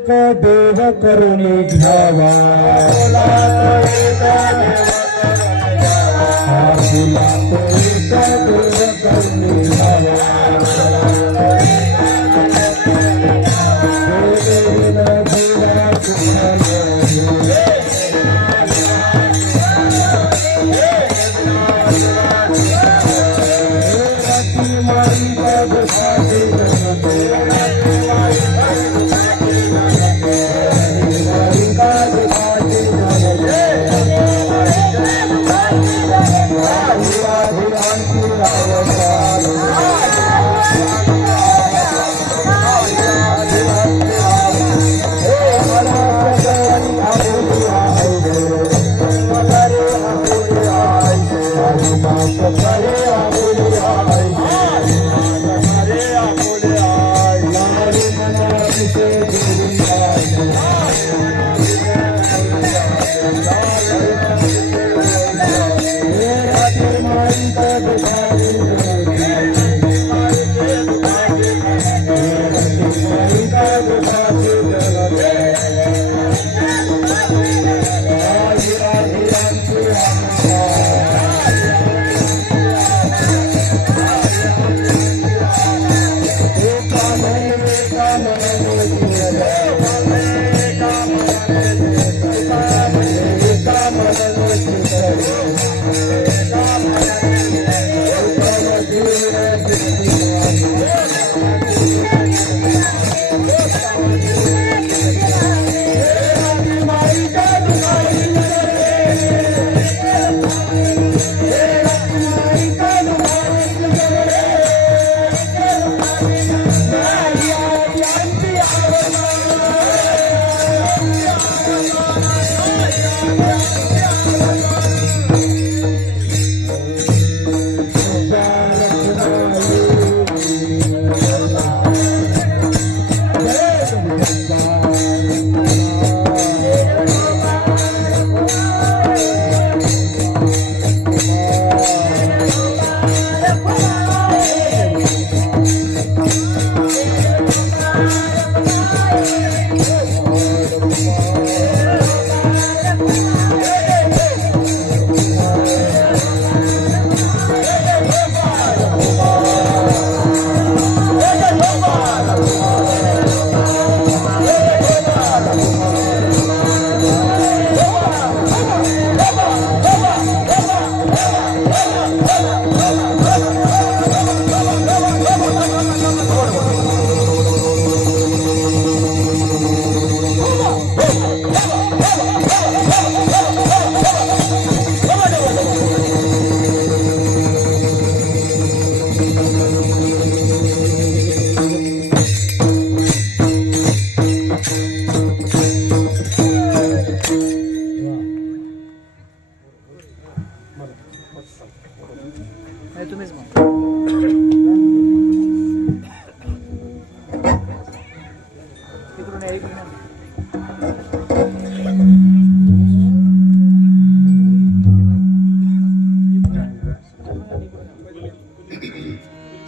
एक देव करून घ्यावा, आपुला तो एक देव करून घ्यावा,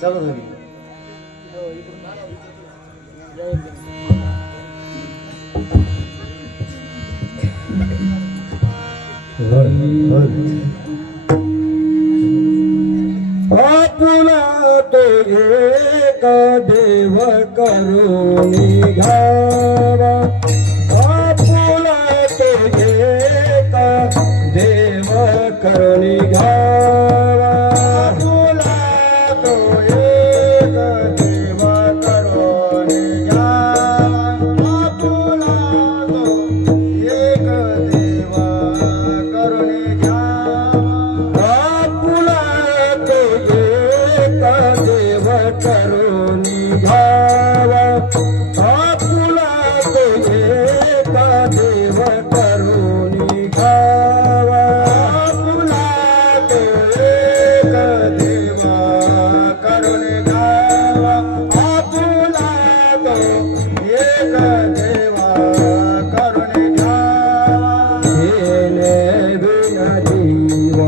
चलो धनी आपुला तो एक देव करून घ्यावा, आपुला तो एक देव करून घ्यावा, आपुला तो एक देव करून घ्यावा, आपुला तो एक देव करून घ्यावा, आपुला तो एक देव करून घ्यावा, आपुला तो एक देव करून घ्यावा, आपुला तो एक देव करून घ्यावा, आपुला तो एक देव करून घ्यावा, तेने बिना जीव,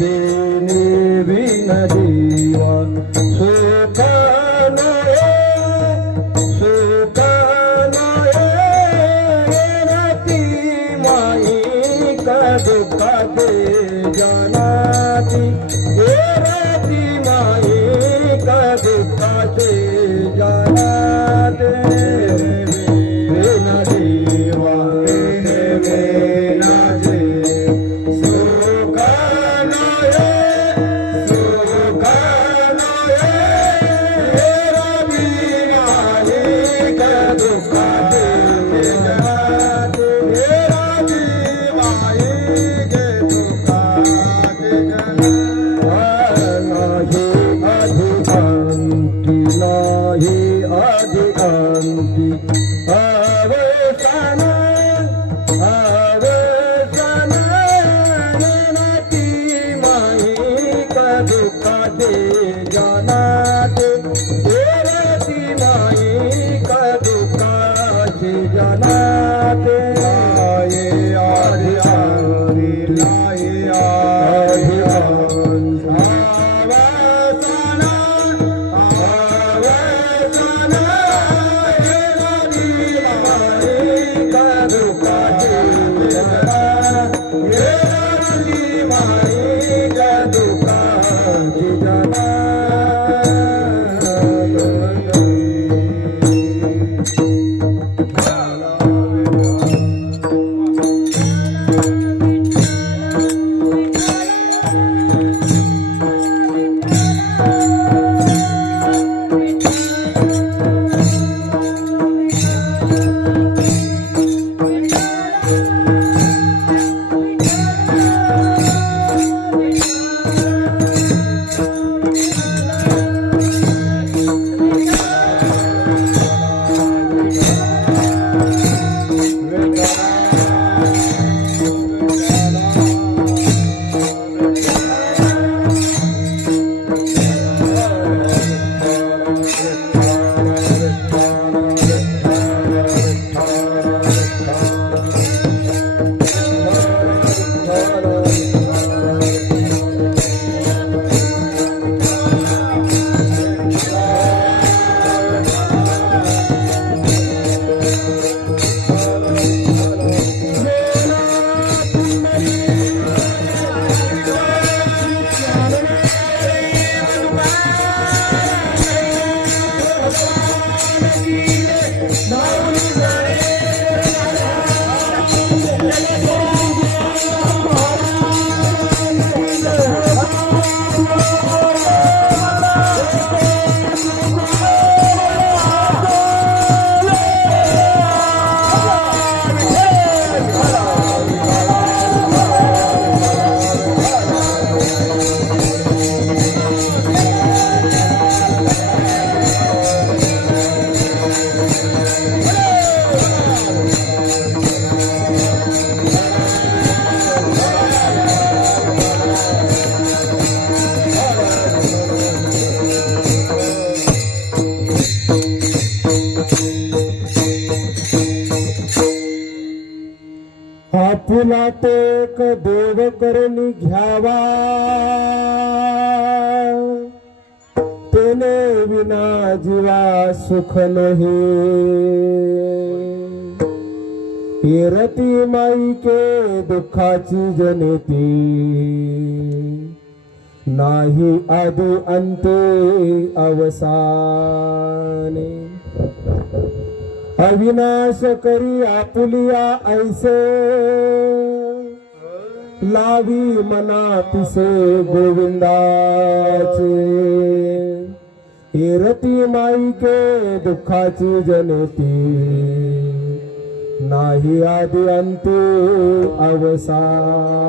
तेने बिना जीव सुख नये, सुख नये, माते लाये आदि आदि लाये आदि आवासना आवासना हे रानी माई कदुकाची जना हे रानी माई कदुकाची जना आपुला तेक देव करणी घ्यावा तेने विना जीवा सुख नाही रती माई के दुःखाची जनेती नाही आदि अंते अवसाने अविनाश करी आपुलिया ऐसे लावी मना तिसे गोविंदाचे रती माई के दुःखाची जनेती नाही आदि अंते अवसाने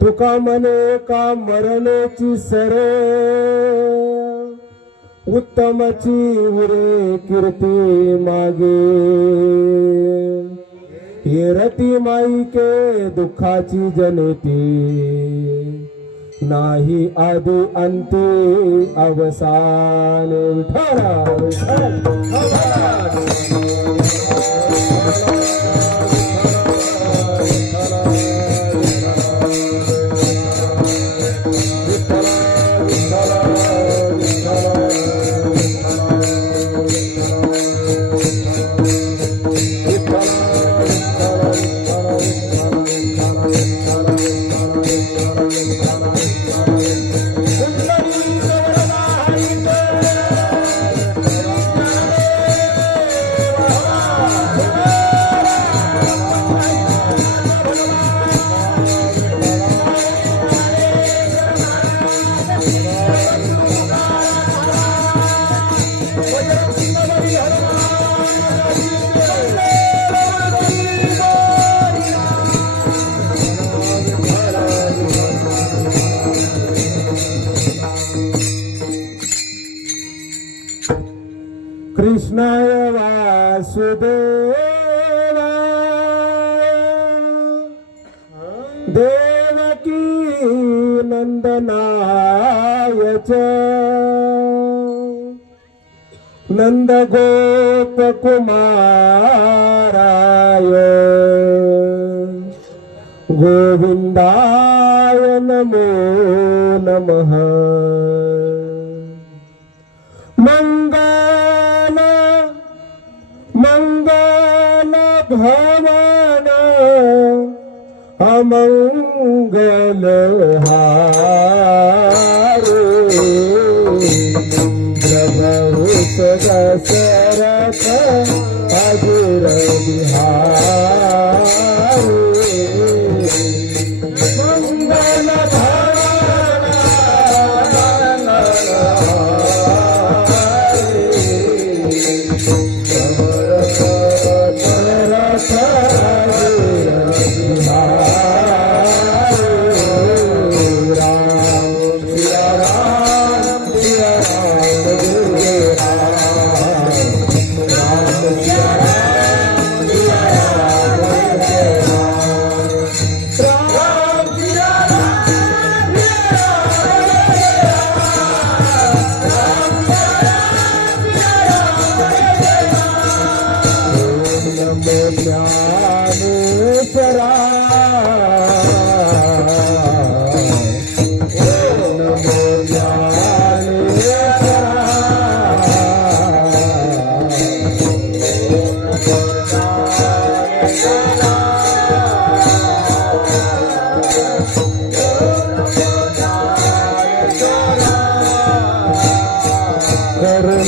तुका मने का मरणेची सरे उत्तमची उरे कीर्ती मागे रती माई के दुःखाची जनेती नाही आदि अंते अवसान ठरा कृष्णाय वासुदेवाय देवकी नंदनाय च नंद गोप कुमाराय गोविंदाय नमो नमः मंगल मंगल भवन अमंगल हारे प्रभुत दशरथ अजुर बिहारी मंगल ज्ञानेश्वरा नमो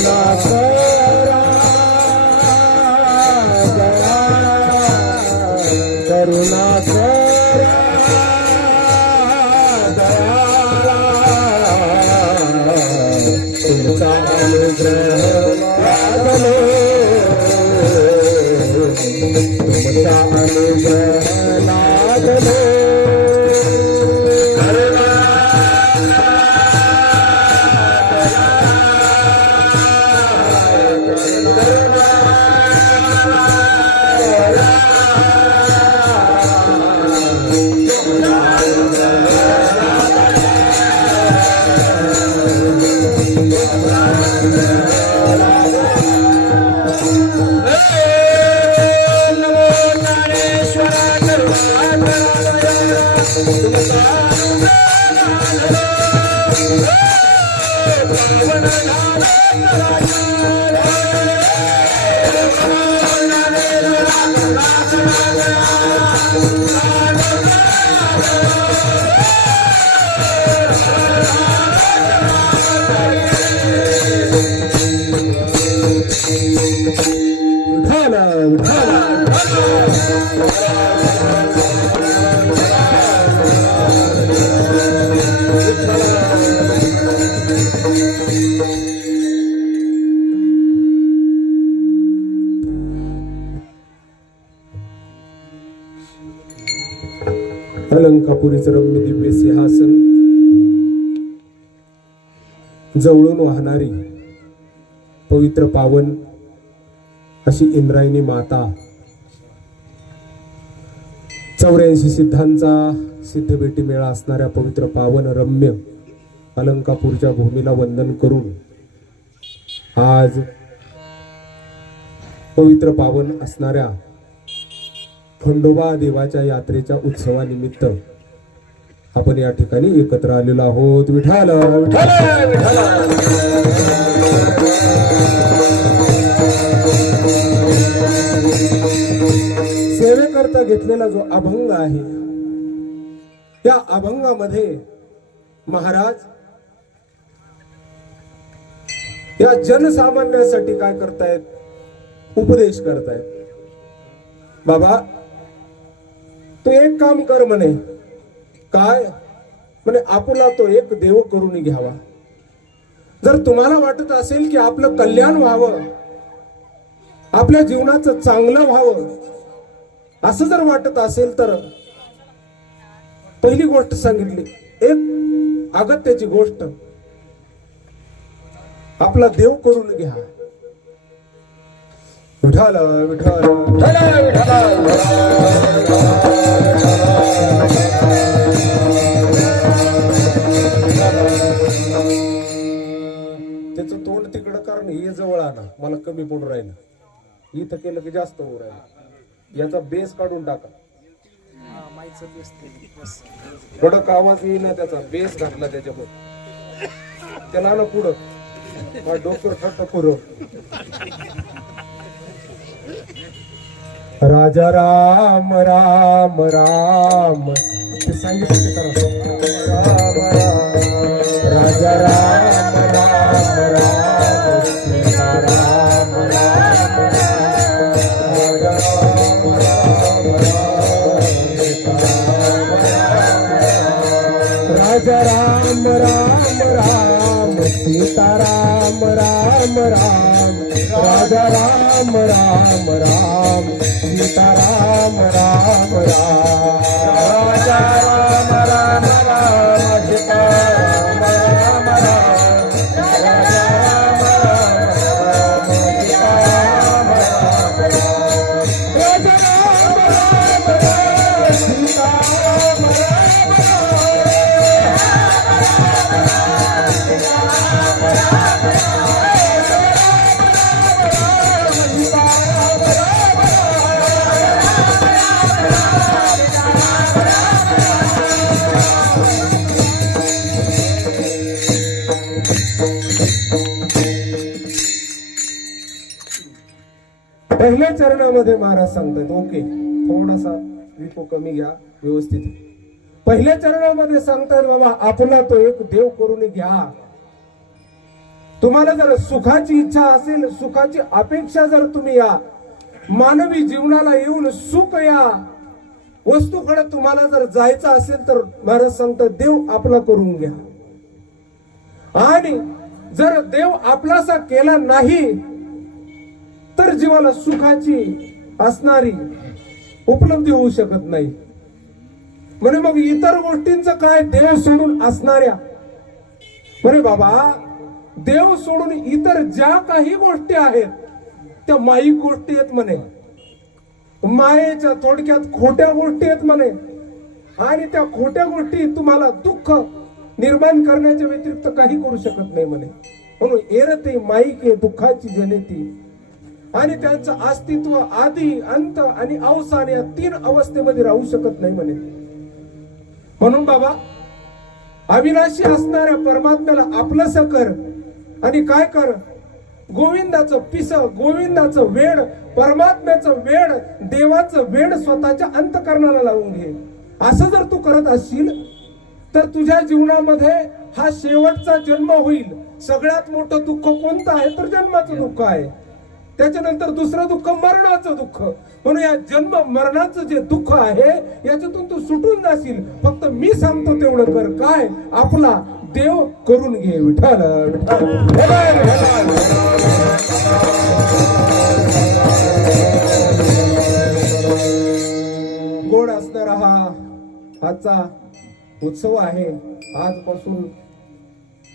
करुणा तुमचा अनुग्रह लादलो तुमचा अनुग्रह लादलो अलंकापुरीचं रम्य दिव्य सिंहासन, जवळून वाहणारी पवित्र पावन अशी इंद्रायणी माता, 84 सिद्धांचा सिद्धभेटी मेळा असणाऱ्या पवित्र पावन रम्य अलंकापूरच्या भूमीला वंदन करून आज पवित्र पावन असणाऱ्या खंडोबा देवाच्या यात्रेच्या उत्सवानिमित्त आपण या ठिकाणी एकत्र आलेलो आहोत. विठ्ठल विठ्ठल विठ्ठल. सेवेकरता घेतलेला जो अभंग आहे, या अभंगामध्ये महाराज या जनसामान्यासाठी काय करतायत, उपदेश करतायत. बाबा तू एक काम कर म्हणे. काय म्हणे? आपुला तो एक देव करून घ्यावा. जर तुम्हाला वाटत असेल की आपलं कल्याण व्हावं, आपल्या जीवनाचं चांगलं व्हावं, असं जर वाटत असेल तर पहिली गोष्ट सांगितली, एक अगत्याची गोष्ट, आपला देव करून घ्या. विठ्ठल विठ्ठल विठ्ठल त्याचं तोंड तिकडं कर, हे जवळ आणा, मला कमी पडून राहिलं. इथं केलं की जास्त होऊ राहिलं. याचा बेस काढून टाका. कडक आवाज येईना, त्याचा बेस घातला त्याच्यामध्ये. त्याला ना पुढं डोकर ठट पुरं. राजा राम राम राम, ते सांगितलं ते करा. राम राम राजा राम राम राम, सीता राम राम राम, राजा राम राम राम, सीता राम राम, राजा राम राम राम, सीता राम राम राम, राजा राम राम राम, सीता राम राम राम, राजा राम राम राम, सीता राम राम राम, राजा राम राम राम, सीता राम राम राम, राजा राम राम राम, सीता राम राम पहिल्या चरणामध्ये महाराज सांगतात, ओके थोडासा विपो कमी घ्या, व्यवस्थित. पहिल्या चरणामध्ये सांगतात, बाबा आपला तो एक देव करून घ्या. तुम्हाला जर सुखाची इच्छा असेल, सुखाची अपेक्षा जर तुम्ही या मानवी जीवनाला येऊन सुख या वस्तूकडे तुम्हाला जर जायचं असेल तर महाराज सांगतात, देव आपला करून घ्या. आणि जर देव आपलासा केला नाही तर जीवाला सुखाची असणारी उपलब्धी होऊ शकत नाही. म्हणे मग इतर गोष्टींचं काय, देव सोडून असणाऱ्या. म्हणे बाबा देव सोडून इतर ज्या काही गोष्टी आहेत त्या माईक गोष्टी आहेत म्हणे. मायेच्या थोडक्यात खोट्या गोष्टी आहेत म्हणे. आणि त्या खोट्या गोष्टी तुम्हाला दुःख निर्माण करण्याच्या व्यतिरिक्त काही करू शकत नाही म्हणे. म्हणून एरते माईके दुःखाची जनेती. आणि त्यांचं अस्तित्व आदी अंत आणि अवसान या 3 अवस्थेमध्ये राहू शकत नाही म्हणे. म्हणून बाबा अविनाशी असणाऱ्या परमात्म्याला आपलंसं कर आणि काय कर, गोविंदाचं पिस, गोविंदाचं वेड, परमात्म्याचं वेड, देवाचं वेड स्वतःच्या अंतकरणाला लावून घे. असं जर तू करत असशील तर तुझ्या जीवनामध्ये हा शेवटचा जन्म होईल. सगळ्यात मोठं दुःख कोणतं आहे तर जन्माचं दुःख आहे. त्याच्यानंतर दुसरं दुःख मरणाचं दुःख. म्हणून या जन्म मरणाचं जे दुःख आहे याच्यातून तू सुटून जाशील. फक्त मी सांगतो तेवढं कर, काय आपला देव करून घे. विठ्ठल गोड असणारा हा आजचा उत्सव आहे. आजपासून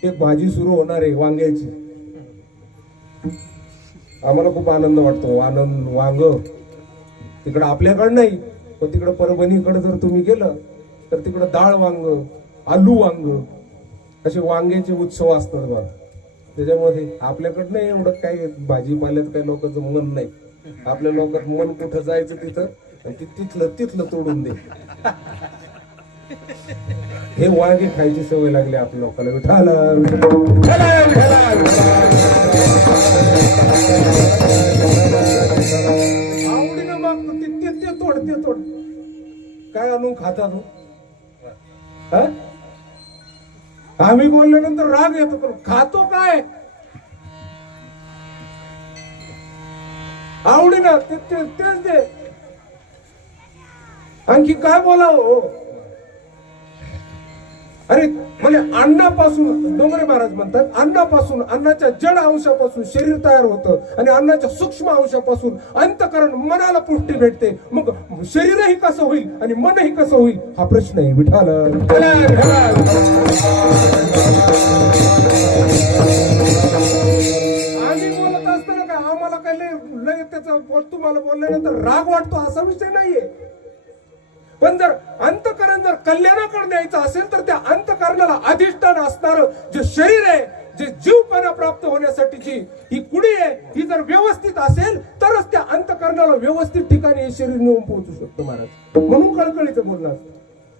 एक भाजी सुरू होणार आहे वांग्याची. आम्हाला खूप आनंद वाटतो. आनंद वांग तिकडं आपल्याकडं नाही, पण तिकडं परभणीकडे जर तुम्ही गेलं तर तिकडं डाळ वांग, आलू वांग असे वांग्याचे उत्सव असतात बघा. त्याच्यामध्ये आपल्याकडं नाही एवढं काही भाजीपाल्यात काही लोकांचं मन नाही. आपल्या लोकात मन कुठं जायचं तिथं आणि तिथलं तोडून दे. हे वांगे खायची सवय लागली आपल्या लोकांना. आवडीनं मागतो ते तोड काय आणून खाता तू. आम्ही बोलल्यानंतर राग येतो, पण खातो काय आवडीनं तेच दे. आणखी काय बोलावं. अरे म्हणजे अन्नापासून डोंगरे महाराज म्हणतात, अन्नापासून, अन्नाच्या जड अंशापासून शरीर तयार होतं आणि अन्नाच्या सूक्ष्म अंशापासून अंतकरण मनाला पुष्टी भेटते. मग शरीरही कसं होईल आणि मनही कसं होईल हा प्रश्न आहे. विठाल आम्ही बोलत असताना काय आम्हाला काय लय त्याचा तुम्हाला बोलल्यानंतर राग वाटतो असा विषय नाहीये. पण जर अंतकरण जर कल्याणाकडे न्यायचं असेल तर त्या अंतकरणाला अधिष्ठान असणारं जे शरीर आहे, जे जीवपणा प्राप्त होण्यासाठीची ही कुडी आहे, ही जर व्यवस्थित असेल तरच त्या अंतकरणाला व्यवस्थित ठिकाणी हे शरीर नेऊन पोहोचू शकतो महाराज. म्हणून कळकळीचं बोलणं असतं,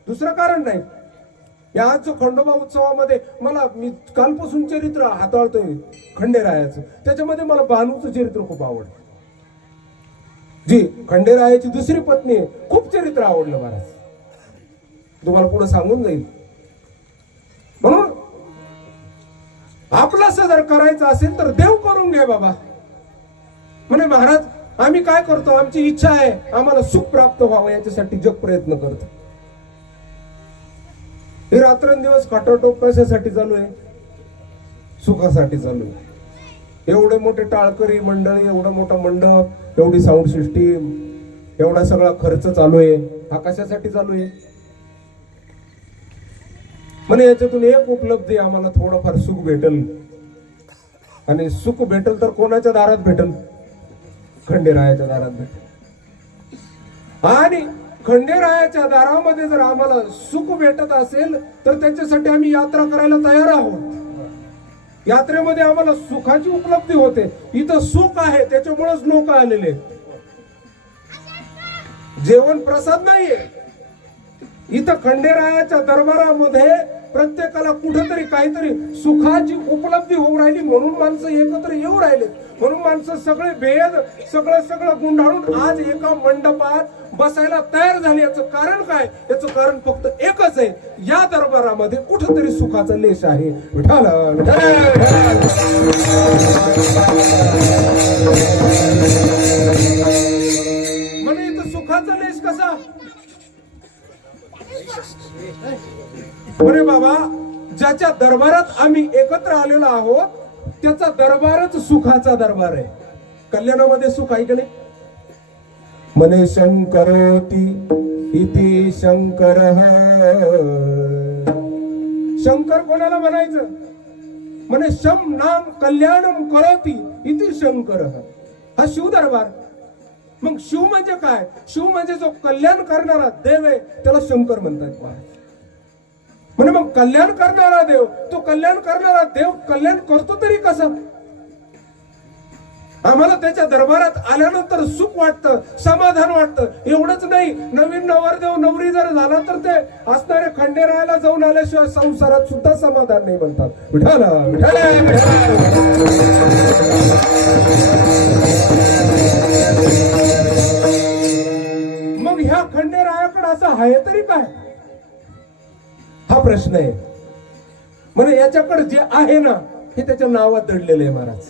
दुसरं कारण नाही. या आज जो खंडोबा उत्सवामध्ये मी कालपासून चरित्र हाताळतोय खंडेरायाचं, त्याच्यामध्ये मला भानूचं चरित्र खूप आवडतं. जी खंडेरायाची दुसरी पत्नी आहे, खूप चरित्र आवडलं महाराज, तुम्हाला पुढे सांगून जाईल. म्हणून आपलंसं जर करायचं असेल तर देव करून घे बाबा. म्हणे महाराज आम्ही काय करतो, आमची इच्छा आहे आम्हाला सुख प्राप्त व्हावं, याच्यासाठी जग प्रयत्न करतो. हे रात्रंदिवस खटाटोप कशासाठी चालू आहे? सुखासाठी चालू आहे. एवढे मोठे टाळकरी मंडळी, एवढा मोठा मंडप, एवढी साऊंड सिस्टीम, एवढा सगळा खर्च चालू आहे, हा कशासाठी चालू आहे? म्हणे याच्यातून एक उपलब्धी, आम्हाला थोडंफार सुख भेटल. आणि सुख भेटल तर कोणाच्या दारात भेटल? खंडेरायाच्या दारात भेटल. आणि खंडेरायाच्या दारामध्ये जर आम्हाला सुख भेटत असेल तर त्याच्यासाठी आम्ही यात्रा करायला तयार आहोत. यात्रेमध्ये आम्हाला सुखाची उपलब्धी होते. इथं सुख आहे त्याच्यामुळेच लोक आलेले. जेवण प्रसाद नाहीये इथं. खंडेरायाच्या दरबारामध्ये प्रत्येकाला कुठेतरी काहीतरी सुखाची उपलब्धी होऊ राहिली, म्हणून माणसं एकत्र येऊ राहिले. म्हणून माणसं सगळे भेद सगळं गुंडाळून आज एका मंडपात बसायला तयार झाली. याचं कारण काय? याचं कारण फक्त एकच आहे, या दरबारामध्ये कुठेतरी सुखाचा लेश आहे. विठाल म्हणे इथं सुखाचा लेश कसा? अरे बाबा, ज्याच्या दरबारात आम्ही एकत्र आलेलो आहोत त्याचा दरबारच सुखाचा दरबार आहे. कल्याणामध्ये सुख आहे का नाही? मने शंकरोती इति शंकर. शंकर कोणाला म्हणायचं? म्हणे शम नाम कल्याणम करोती इति शंकर. हा शिव दरबार. मग शिव म्हणजे काय? शिव म्हणजे जो कल्याण करणारा देव आहे त्याला शंकर म्हणतात. म्हणजे मग कल्याण करणारा देव, तो कल्याण करणारा देव कल्याण करतो तरी कसं? आम्हाला त्याच्या दरबारात आल्यानंतर सुख वाटतं, समाधान वाटतं. एवढंच नाही, नवीन नवरदेव नवरी जर झाला तर ते असणारे खंडेरायाला जाऊन आल्याशिवाय संसारात सुद्धा समाधान नाही म्हणतात. विठाल मग ह्या खंडेरायाकडे असं आहे तरी काय, हा प्रश्न आहे. म्हणजे याच्याकडे जे आहे ना हे त्याच्या नावात दडलेलं आहे महाराज.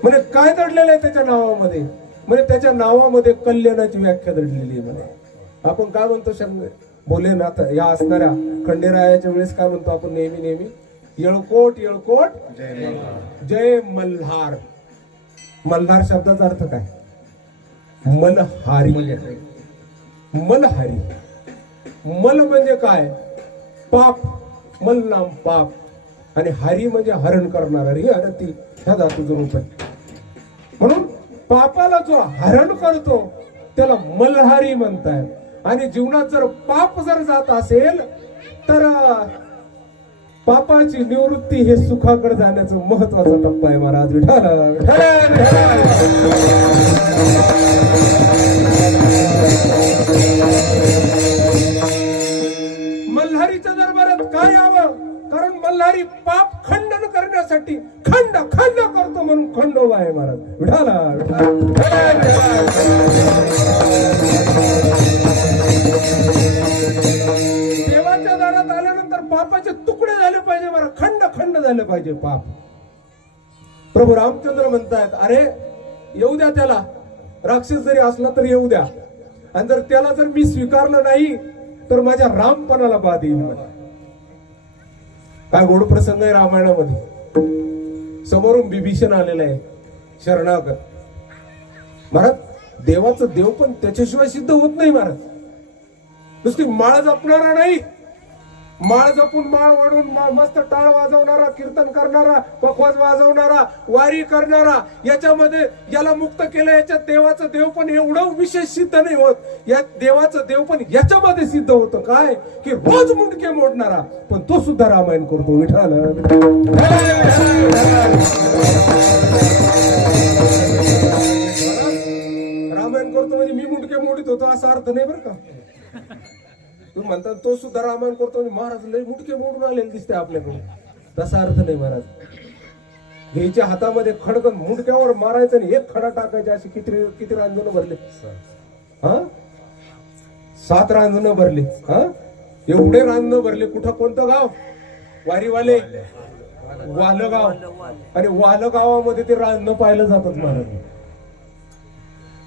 म्हणजे काय दडलेलं आहे त्याच्या नावामध्ये? म्हणजे त्याच्या नावामध्ये कल्याणाची व्याख्या दडलेली आहे. म्हणे आपण काय म्हणतो भोलेनाथ या असणाऱ्या खंडेरायाच्या वेळेस काय म्हणतो आपण नेहमी? येळकोट येळकोट जय मल्हार. मल्हार शब्दाचा अर्थ काय? मलहारी. मलहारी. मल म्हणजे काय? पाप. मल नाम पाप. आणि हरी म्हणजे हरण करणारा. हरती ह्या धातूचं रूप आहे. म्हणून पापाला जो हरण करतो त्याला मल्हारी म्हणतात. आणि जीवनात जर पाप जर जात असेल तर पापाची निवृत्ती हे सुखाकडे जाण्याचा महत्वाचा टप्पा आहे महाराज. मल्हारीच्या दरबारात काय यावं? कारण मल्हारी पाप खंडन करण्यासाठी खंड करतो म्हणून खंडोबा आहे महाराज. देवाच्या दारात आल्यानंतर पापाचे तुकडे झाले पाहिजे महाराज. खंड झाले पाहिजे पाप. प्रभू रामचंद्र म्हणतायत, अरे येऊ द्या त्याला, राक्षस जरी असला तर येऊ द्या. आणि जर त्याला जर मी स्वीकारलं नाही तर माझ्या रामपणाला बाध येईल. काय गोड प्रसंग आहे रामायणामध्ये. समोरून बिभीषण आलेला आहे शरणागत. महाराज देवाचं देव पण त्याच्याशिवाय सिद्ध होत नाही महाराज. नुसती माळ जपणारा नाही माळ जपून माळ वाढून मस्त टाळ वाजवणारा, कीर्तन करणारा, पखवाज वाजवणारा, वारी करणारा, याच्यामध्ये याला मुक्त केलं, याच्यात देवाचं देव पण एवढं विशेष सिद्ध नाही होत. या देवाचं देव पण याच्यामध्ये सिद्ध होतं काय की रोज मुंडके मोडणारा, पण तो सुद्धा रामायण करतो. विठाल रामायण करतो म्हणजे मी मुंडके मोडीत होतो असा अर्थ नाही बरं का. तुम्ही म्हणता तो सुद्धा रामायण करतो म्हणजे महाराज लय मुटके मोडून आलेले दिसते आपल्याकडे, तसा अर्थ नाही महाराज. घ्यायच्या हातामध्ये खडकन मुंडक्यावर मारायचं आणि एक खडा टाकायचे. अशी किती किती रांजणं भरले? हा 7 रांजणं भरले. हा एवढे रांजणं भरले. कुठं कोणतं गाव? वारीवाले वालगाव. आणि वालगावामध्ये ते रांजणं पाहिलं जातात महाराज.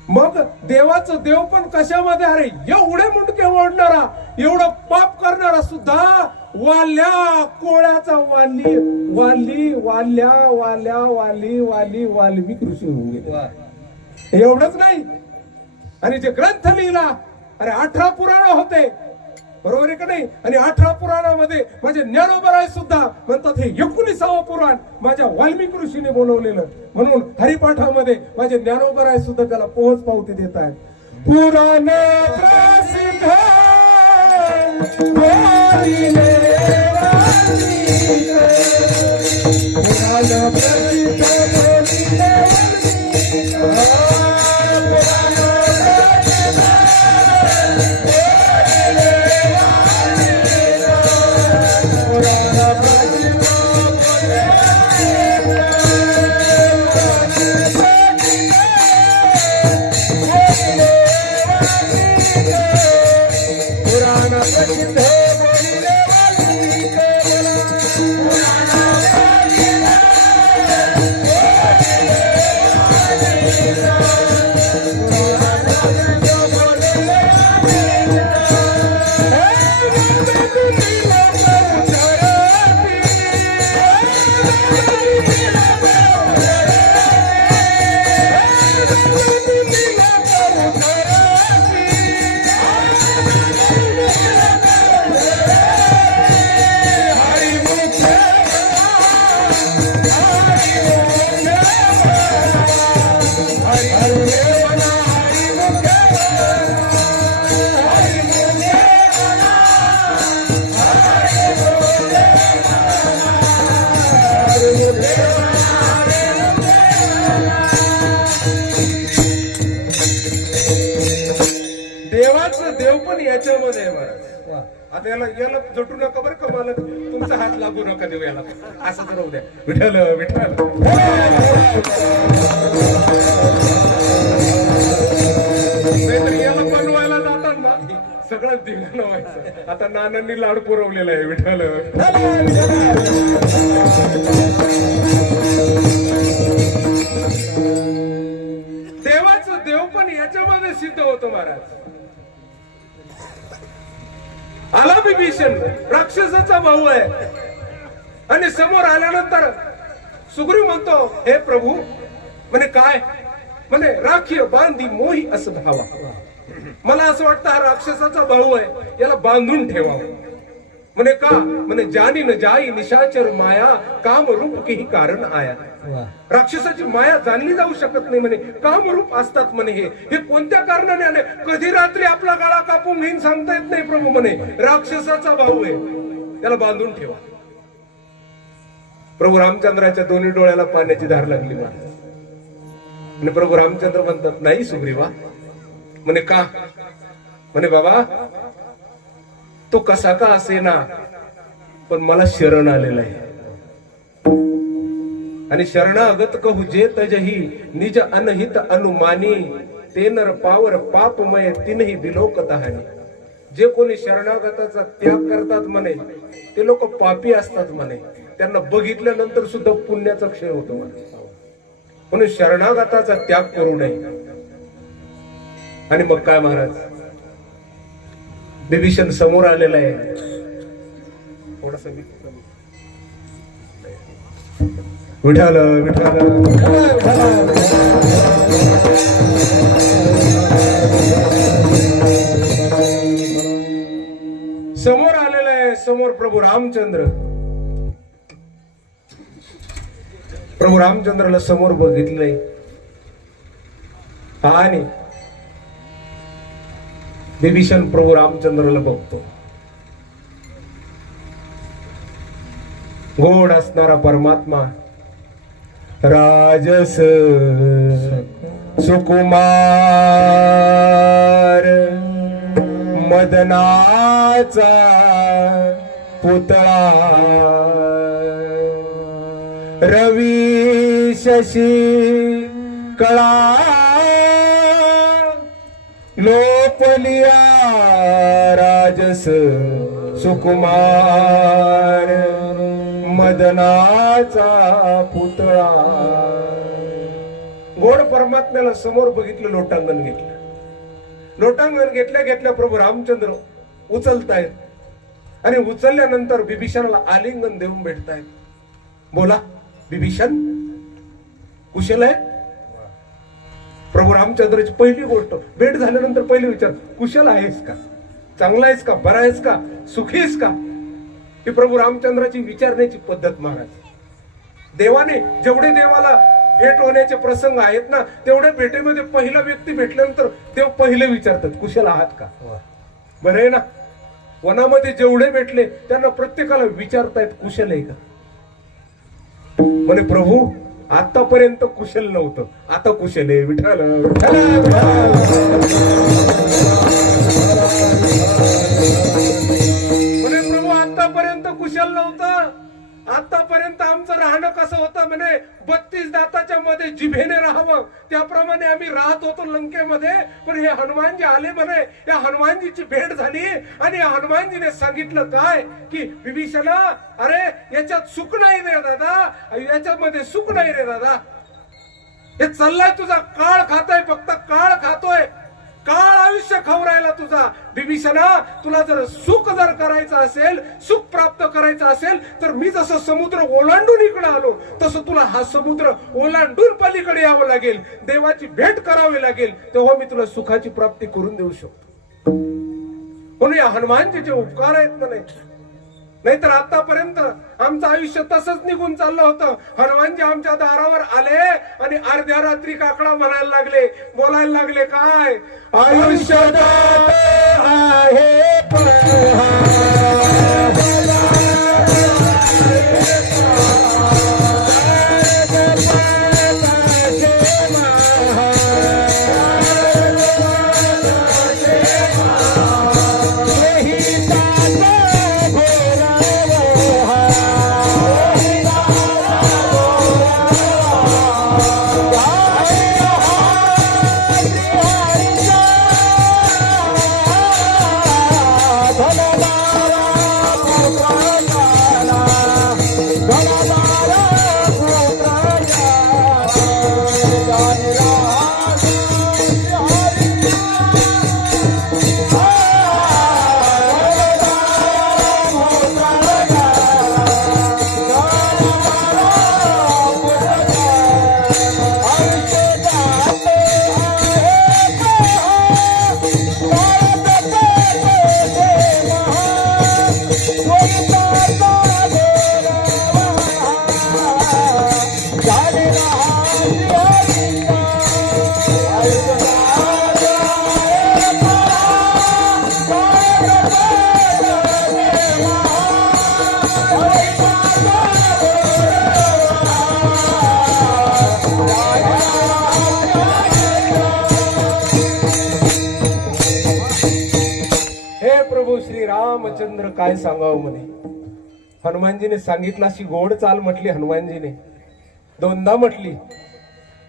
मग देवाचं देव पण कशामध्ये? अरे एवढे मुंडके मोडणारा, एवढं पाप करणारा सुद्धा वाल्या कोळ्याचा वाली वाली वाल्या वाल्या वाली वाली वाल्मिक ऋषी होऊन गेले. एवढंच नाही, आणि जे ग्रंथ लिहिला, अरे 18 पुराण होते, बरोबर आहे का नाही? आणि 18 पुराणामध्ये माझे ज्ञानोबराय सुद्धा म्हणतात हे 19वे पुराण माझ्या वाल्मिक ऋषीने बोलवलेलं. म्हणून हरिपाठामध्ये माझे ज्ञानोबराय सुद्धा त्याला पोहोच पावती देत आहेत. पुराण प्रसिद्ध बोलिले वाल्मिक, पुराण प्रसिद्ध बोलिले याच्यामध्ये आहे महाराज. आता याला याला जटू नका बरं का, मला तुमचा हात लागू नका देऊ याला, असंच राहू द्या. विठ्ठल विठ्ठल. नाहीतर याला बनवायला जाताना सगळं दिलं व्हायचं. आता नानांनी लाड पुरवलेला आहे. विठ्ठल देवाचं देव पण याच्यामध्ये सिद्ध होतो महाराज. आला विभीषण, राक्षसाचा भाऊ आहे, आणि समोर आल्यानंतर सुग्रीव म्हणतो हे प्रभू, म्हणे काय? म्हणे राखीय बांधी मोही असं भावा. मला असं वाटतं हा राक्षसाचा भाऊ आहे, याला बांधून ठेवावं. म्हणे का? म्हणे जानी न जाई निशाचर माया, काम रूप की कारण आया. राक्षसाची माया जाणली जाऊ शकत नाही म्हणे, कामरूप असतात म्हणे. हे कोणत्या कारणाने आले? कधी रात्री आपला गळा कापून घेऊन सांगता येत नाही प्रभू. म्हणे राक्षसाचा भाऊ आहे, त्याला बांधून ठेवा. प्रभू रामचंद्राच्या दोन्ही डोळ्याला पाण्याची धार लागली मला. आणि प्रभू रामचंद्र म्हणतात नाही सुग्रीवा. म्हणे का? म्हणे बाबा तो कसा का असेना, पण मला शरण आलेला आहे. आणि शरणागत कहू जे तजही निज अनहित अनुमानी, ते नर पावर पापमय तिनही बिलोकत हानी. जे कोणी शरणागताचा त्याग करतात म्हणे ते लोक पापी असतात म्हणे, त्यांना बघितल्यानंतर सुद्धा पुण्याचा क्षय होतो म्हणे. म्हणून शरणागताचा त्याग करू नये. आणि मग काय महाराज, विभीषण समोर आलेला आहे. थोडस विठाल विठाल. समोर आलेला आहे, समोर आल्यावर प्रभू रामचंद्राला समोर बघितलंय आणि विभीषण प्रभू रामचंद्राला बघतो. गोड असणारा परमात्मा, राजस सुकुमार, मदनाचा पुतळा, रवी शशी कळा लोपलिया, राजस सुकुमार, मदनाचा पुतळा. गोड परमात्म्याला समोर बघितलं, लोटांगण घेतलं. लोटांगण घेतल्या घेतल्या प्रभू रामचंद्र उचलतायत आणि उचलल्यानंतर विभीषणाला आलिंगन देऊन भेटतायत. बोला विभीषण, कुशल आहे? प्रभू रामचंद्राची पहिली गोष्ट, भेट झाल्यानंतर पहिली विचार, कुशल आहेस का, चांगला आहेस का, बरा आहेस का, सुखी आहेस का? ही प्रभू रामचंद्राची विचारण्याची पद्धत महाराज. देवाने जेवढे देवाला भेट होण्याचे प्रसंग आहेत ना, तेवढ्या भेटेमध्ये पहिला व्यक्ती भेटल्यानंतर देव पहिले विचारतात, कुशल आहात का? बरं आहे ना. वनामध्ये जेवढे भेटले त्यांना प्रत्येकाला विचारतायत, कुशल आहे का? म्हणे प्रभू आतापर्यंत कुशल नव्हतं, आता कुशल आहे. विठ्ठल विठ्ठल म्हणे प्रभू आतापर्यंत कुशल नव्हतं, आतापर्यंत आमचं राहणं कसं होतं म्हणे, 32 दाताच्या मध्ये जिभेने राहावं त्याप्रमाणे आम्ही राहत होतो लंकेमध्ये. पण हे हनुमानजी आले म्हणे, या हनुमानजीची भेट झाली आणि या हनुमानजीने सांगितलं काय की विभीषणा, अरे याच्यात सुख नाही रे दादा, याच्यामध्ये सुख नाही रे दादा. हे चाललाय तुझा काळ खातोय, फक्त काळ खातोय, काळ आयुष्य खवरायला तुझा. विभीषणा, तुला जर सुख जर करायचं असेल, सुख प्राप्त करायचं असेल तर मी जसं समुद्र ओलांडून इकडे आलो तसं तुला हा समुद्र ओलांडून पलीकडे यावं लागेल, देवाची भेट करावी लागेल, तेव्हा मी तुला सुखाची प्राप्ती करून देऊ शकतो. म्हणून या हनुमानजीचे उपकार आहेत म्हणे. नाहीतर आतापर्यंत आमचं आयुष्य तसंच निघून चाललं होतं. हनुमानजी आमच्या दारावर आले आणि अर्ध्या रात्री काकडा म्हणायला लागले, बोलायला लागले, काय आयुष्य आहे रामचंद्र काय सांगावं म्हणे. हनुमानजीने सांगितलं, अशी गोड चाल म्हटली हनुमानजीने, दोनदा म्हटली,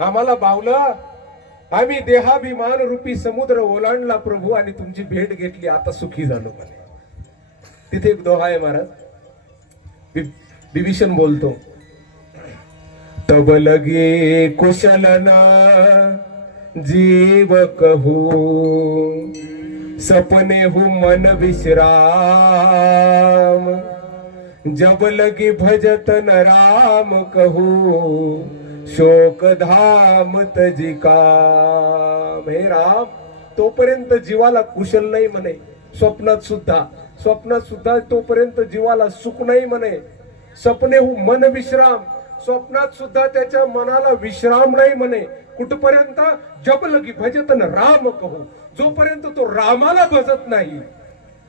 आम्हाला बावलं, आम्ही देहाभिमान रूपी समुद्र ओलांडला प्रभू आणि तुमची भेट घेतली, आता सुखी झालो म्हणे. तिथे एक दोहा आहे महाराज. विभीषण बोलतो, तब लगे कुशलना जीव कहू, सपने हूँ मन विश्राम, जब लगी भजत न राम कहू, शोक धाम तजी काम. हे राम, तोपर्यंत जीवाला कुशल नाही म्हणे, स्वप्नात सुद्धा स्वप्नात सुद्धा तोपर्यंत जीवाला सुख नाही म्हणे. सपने मन विश्राम, स्वप्नात सुद्धा त्याच्या मनाला विश्राम नाही म्हणे. कुठपर्यंत? जब लगी भजतन राम कहू, जोपर्यंत तो रामाला भजत नाही.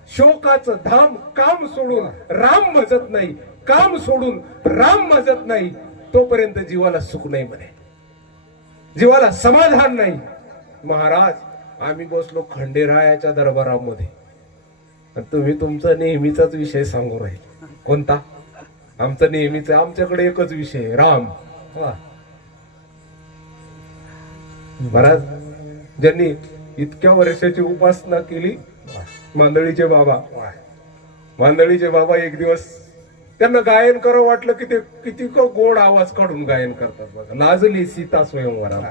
शोकाचं धाम काम सोडून राम भजत नाही, काम सोडून राम भजत नाही, तोपर्यंत जीवाला सुख नाही म्हणे, जीवाला समाधान नाही. महाराज, आम्ही बसलो खंडेरायाच्या दरबारामध्ये, तुम्ही तुमचा नेहमीचाच विषय सांगू राहील. कोणता? आमचा नेहमीचा, आमच्याकडे एकच विषय, राम. महाराज, ज्यांनी इतक्या वर्षाची उपासना केली, मांदळीचे बाबा, मांदळीचे बाबा एक दिवस त्यांना गायन करावं वाटलं की ते किती गोड आवाज काढून गायन करतात बघा. लाजली सीता स्वयंवराला.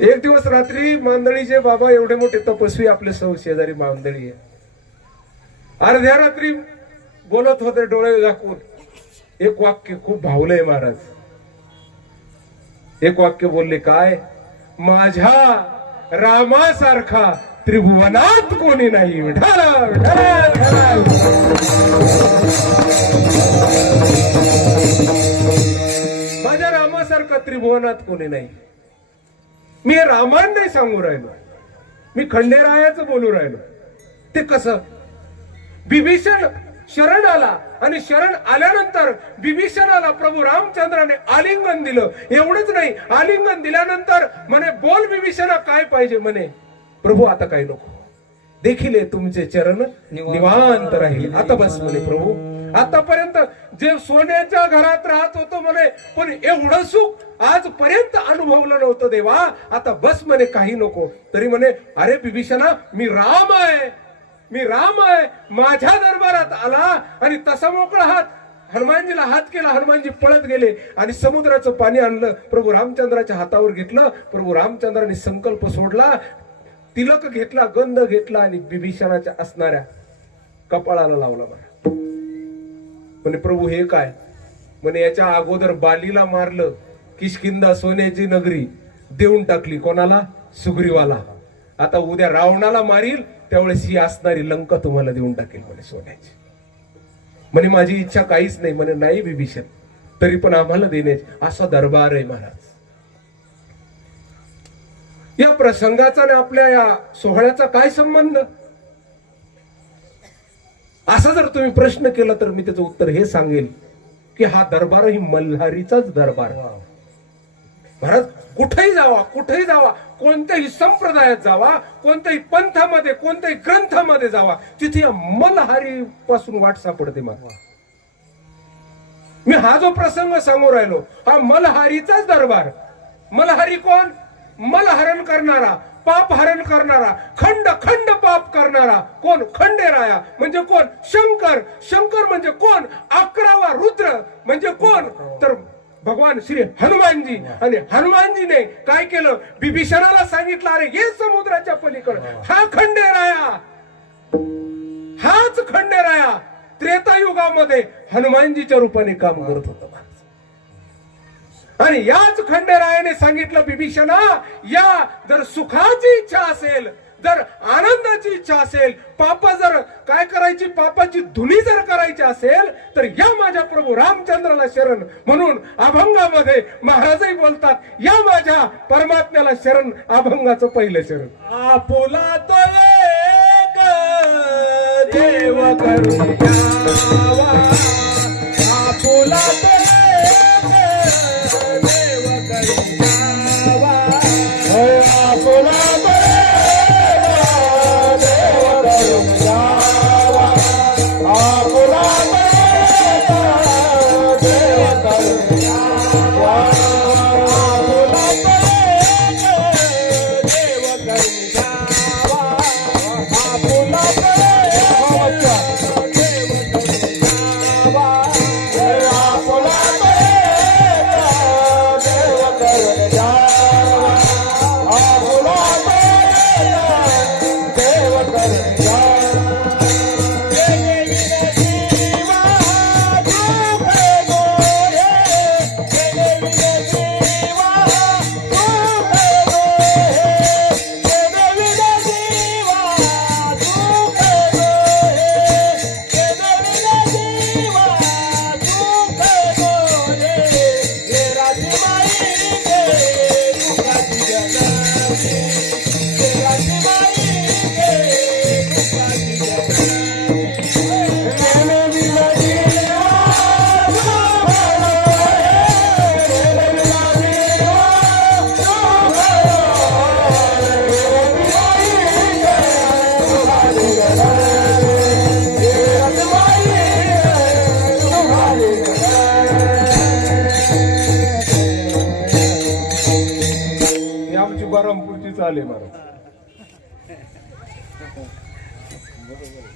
एक दिवस रात्री मांदळीचे बाबा, एवढे मोठे तपस्वी, आपले शेजारी मांदळी आहे, अर्ध्या रात्री बोलत होते डोळे झाकून. एक वाक्य खूप भावलंय महाराज. एक वाक्य बोलले, काय? माझ्या रामासारखा त्रिभुवनात कोणी नाही. विठाला विठाला विठाला. माझ्या रामासारखा त्रिभुवनात कोणी नाही. मी हे रामायण नाही सांगू राहिलो, मी खंडेरायाचं बोलू राहिलो. ते कसं? बिभीषण शरण आला आणि शरण आल्यानंतर बिभीषणाला प्रभू रामचंद्राने आलिंगन दिलं. एवढंच नाही, आलिंगन दिल्यानंतर म्हणे, बोल बिभीषणा काय पाहिजे म्हणे. प्रभू आता काय नको, देखील तुमचे चरण निवांत राहील. आता बस म्हणे प्रभू. आतापर्यंत जे सोन्याच्या घरात राहत होतो म्हणे, पण एवढं सुख आजपर्यंत अनुभवलं नव्हतं देवा. आता बस म्हणे, काही नको. तरी म्हणे, अरे बिभीषणा, मी राम आहे, मी राम आहे. माझ्या दरबारात आला आणि तसा मोकळा हात हनुमानजीला हात केला. हनुमानजी पळत गेले आणि समुद्राचं पाणी आणलं, प्रभू रामचंद्राच्या हातावर घेतलं. प्रभू रामचंद्राने संकल्प सोडला, तिलक घेतला, गंध घेतला आणि बिभीषणाच्या असणाऱ्या कपाळाला लावला. म्हणे, प्रभू हे काय? म्हणे, याच्या अगोदर बालीला मारलं, किष्किंधा सोन्याची नगरी देऊन टाकली. कोणाला? सुग्रीवाला. आता उद्या रावणाला मारील, त्यावेळेस ही असणारी लंका तुम्हाला देऊन टाकेल म्हणे सोन्याची. म्हणे, माझी इच्छा काहीच नाही. म्हणे, नाही बिभीषण, तरी पण आम्हाला देण्याची. असा दरबार आहे महाराज. या प्रसंगाचा आणि आपल्या या सोहळ्याचा काय संबंध? असा जर तुम्ही प्रश्न केला तर मी त्याचं उत्तर हे सांगेल की हा दरबार ही मल्हारीचाच दरबार. महाराज, कुठेही जावा, कुठेही जावा, कोणत्याही संप्रदायात जावा, कोणत्याही पंथामध्ये, कोणत्याही ग्रंथामध्ये जावा, तिथे या मल्हारी पासून वाट सापडते. मी हा जो प्रसंग सांगू राहिलो, हा मल्हारीचाच दरबार. मल्हारी कोण? मलहरण करणारा, पाप हरण करणारा, खंड खंड पाप करणारा. कोण? खंडेराया. म्हणजे कोण? शंकर. शंकर म्हणजे कोण? 11वा रुद्र. म्हणजे कोण? तर भगवान श्री हनुमानजी. आणि हनुमानजीने काय केलं? बिभीषणाला सांगितलं, अरे ये समुद्राच्या पलीकडे. हा खंडेराया, हाच खंडेराया त्रेतायुगामध्ये हनुमानजीच्या रूपाने काम करत होता. आणि याच खंडेरायाने सांगितलं, बिभीषणा, या जर सुखाची इच्छा असेल, जर आनंदाची इच्छा असेल, पाप जर काय करायची, पापाची धुनी जर करायची असेल, तर या माझ्या प्रभू रामचंद्राला शरण. म्हणून अभंगामध्ये महाराजही बोलतात, या माझ्या परमात्म्याला शरण. अभंगाचं पहिलं शरण. आपुला तो एक देव करुणावा, आपुला तो ही आमची बरमपूरची चाल आहे महाराज.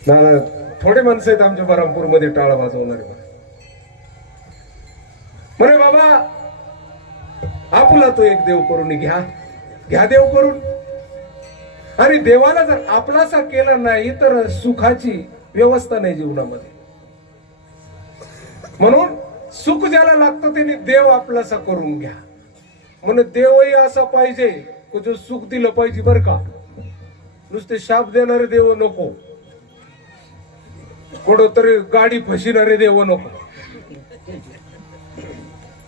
ना थोडे माणसं आहेत आमच्या बरमपूरमध्ये टाळ वाजवणारे म्हणे बाबा आपुला तो एक देव करून घ्या देव करून. आणि देवाला जर आपलासा केला नाही तर सुखाची व्यवस्था नाही जीवनामध्ये. म्हणून सुख ज्याला लागतं त्याने देव आपलासा करून घ्या. म्हणून देवही असा पाहिजे की जो सुख दिलं पाहिजे बर का. नुसते शाप देणारे देव नको, कोणतरी गाडी फसिणारे देव नको,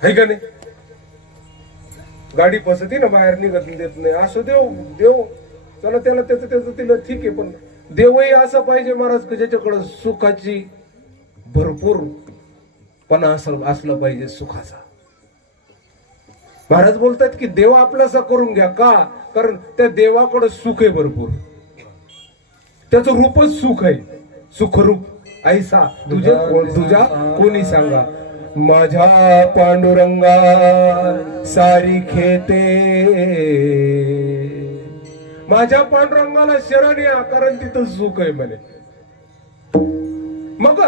है का नाही. गाडी फसती ना बाहेर निघत देत नाही असं देव चला त्याला त्याचं तिला ठीक आहे. पण देवही असं पाहिजे महाराज की ज्याच्याकडे सुखाची भरपूर पणा असलं पाहिजे सुखाचा. महाराज बोलतात की देव आपलासा करून घ्या. का? कारण त्या देवाकडे सुख आहे भरपूर. त्याचं रूपच सुख आहे. सुखरूप ऐसा तुझ्या कोणी सांगा. माझ्या पांडुरंगा सारी खेते, माझ्या पांडुरंगाला शरण या कारण तिथं सुख आहे म्हणे. मग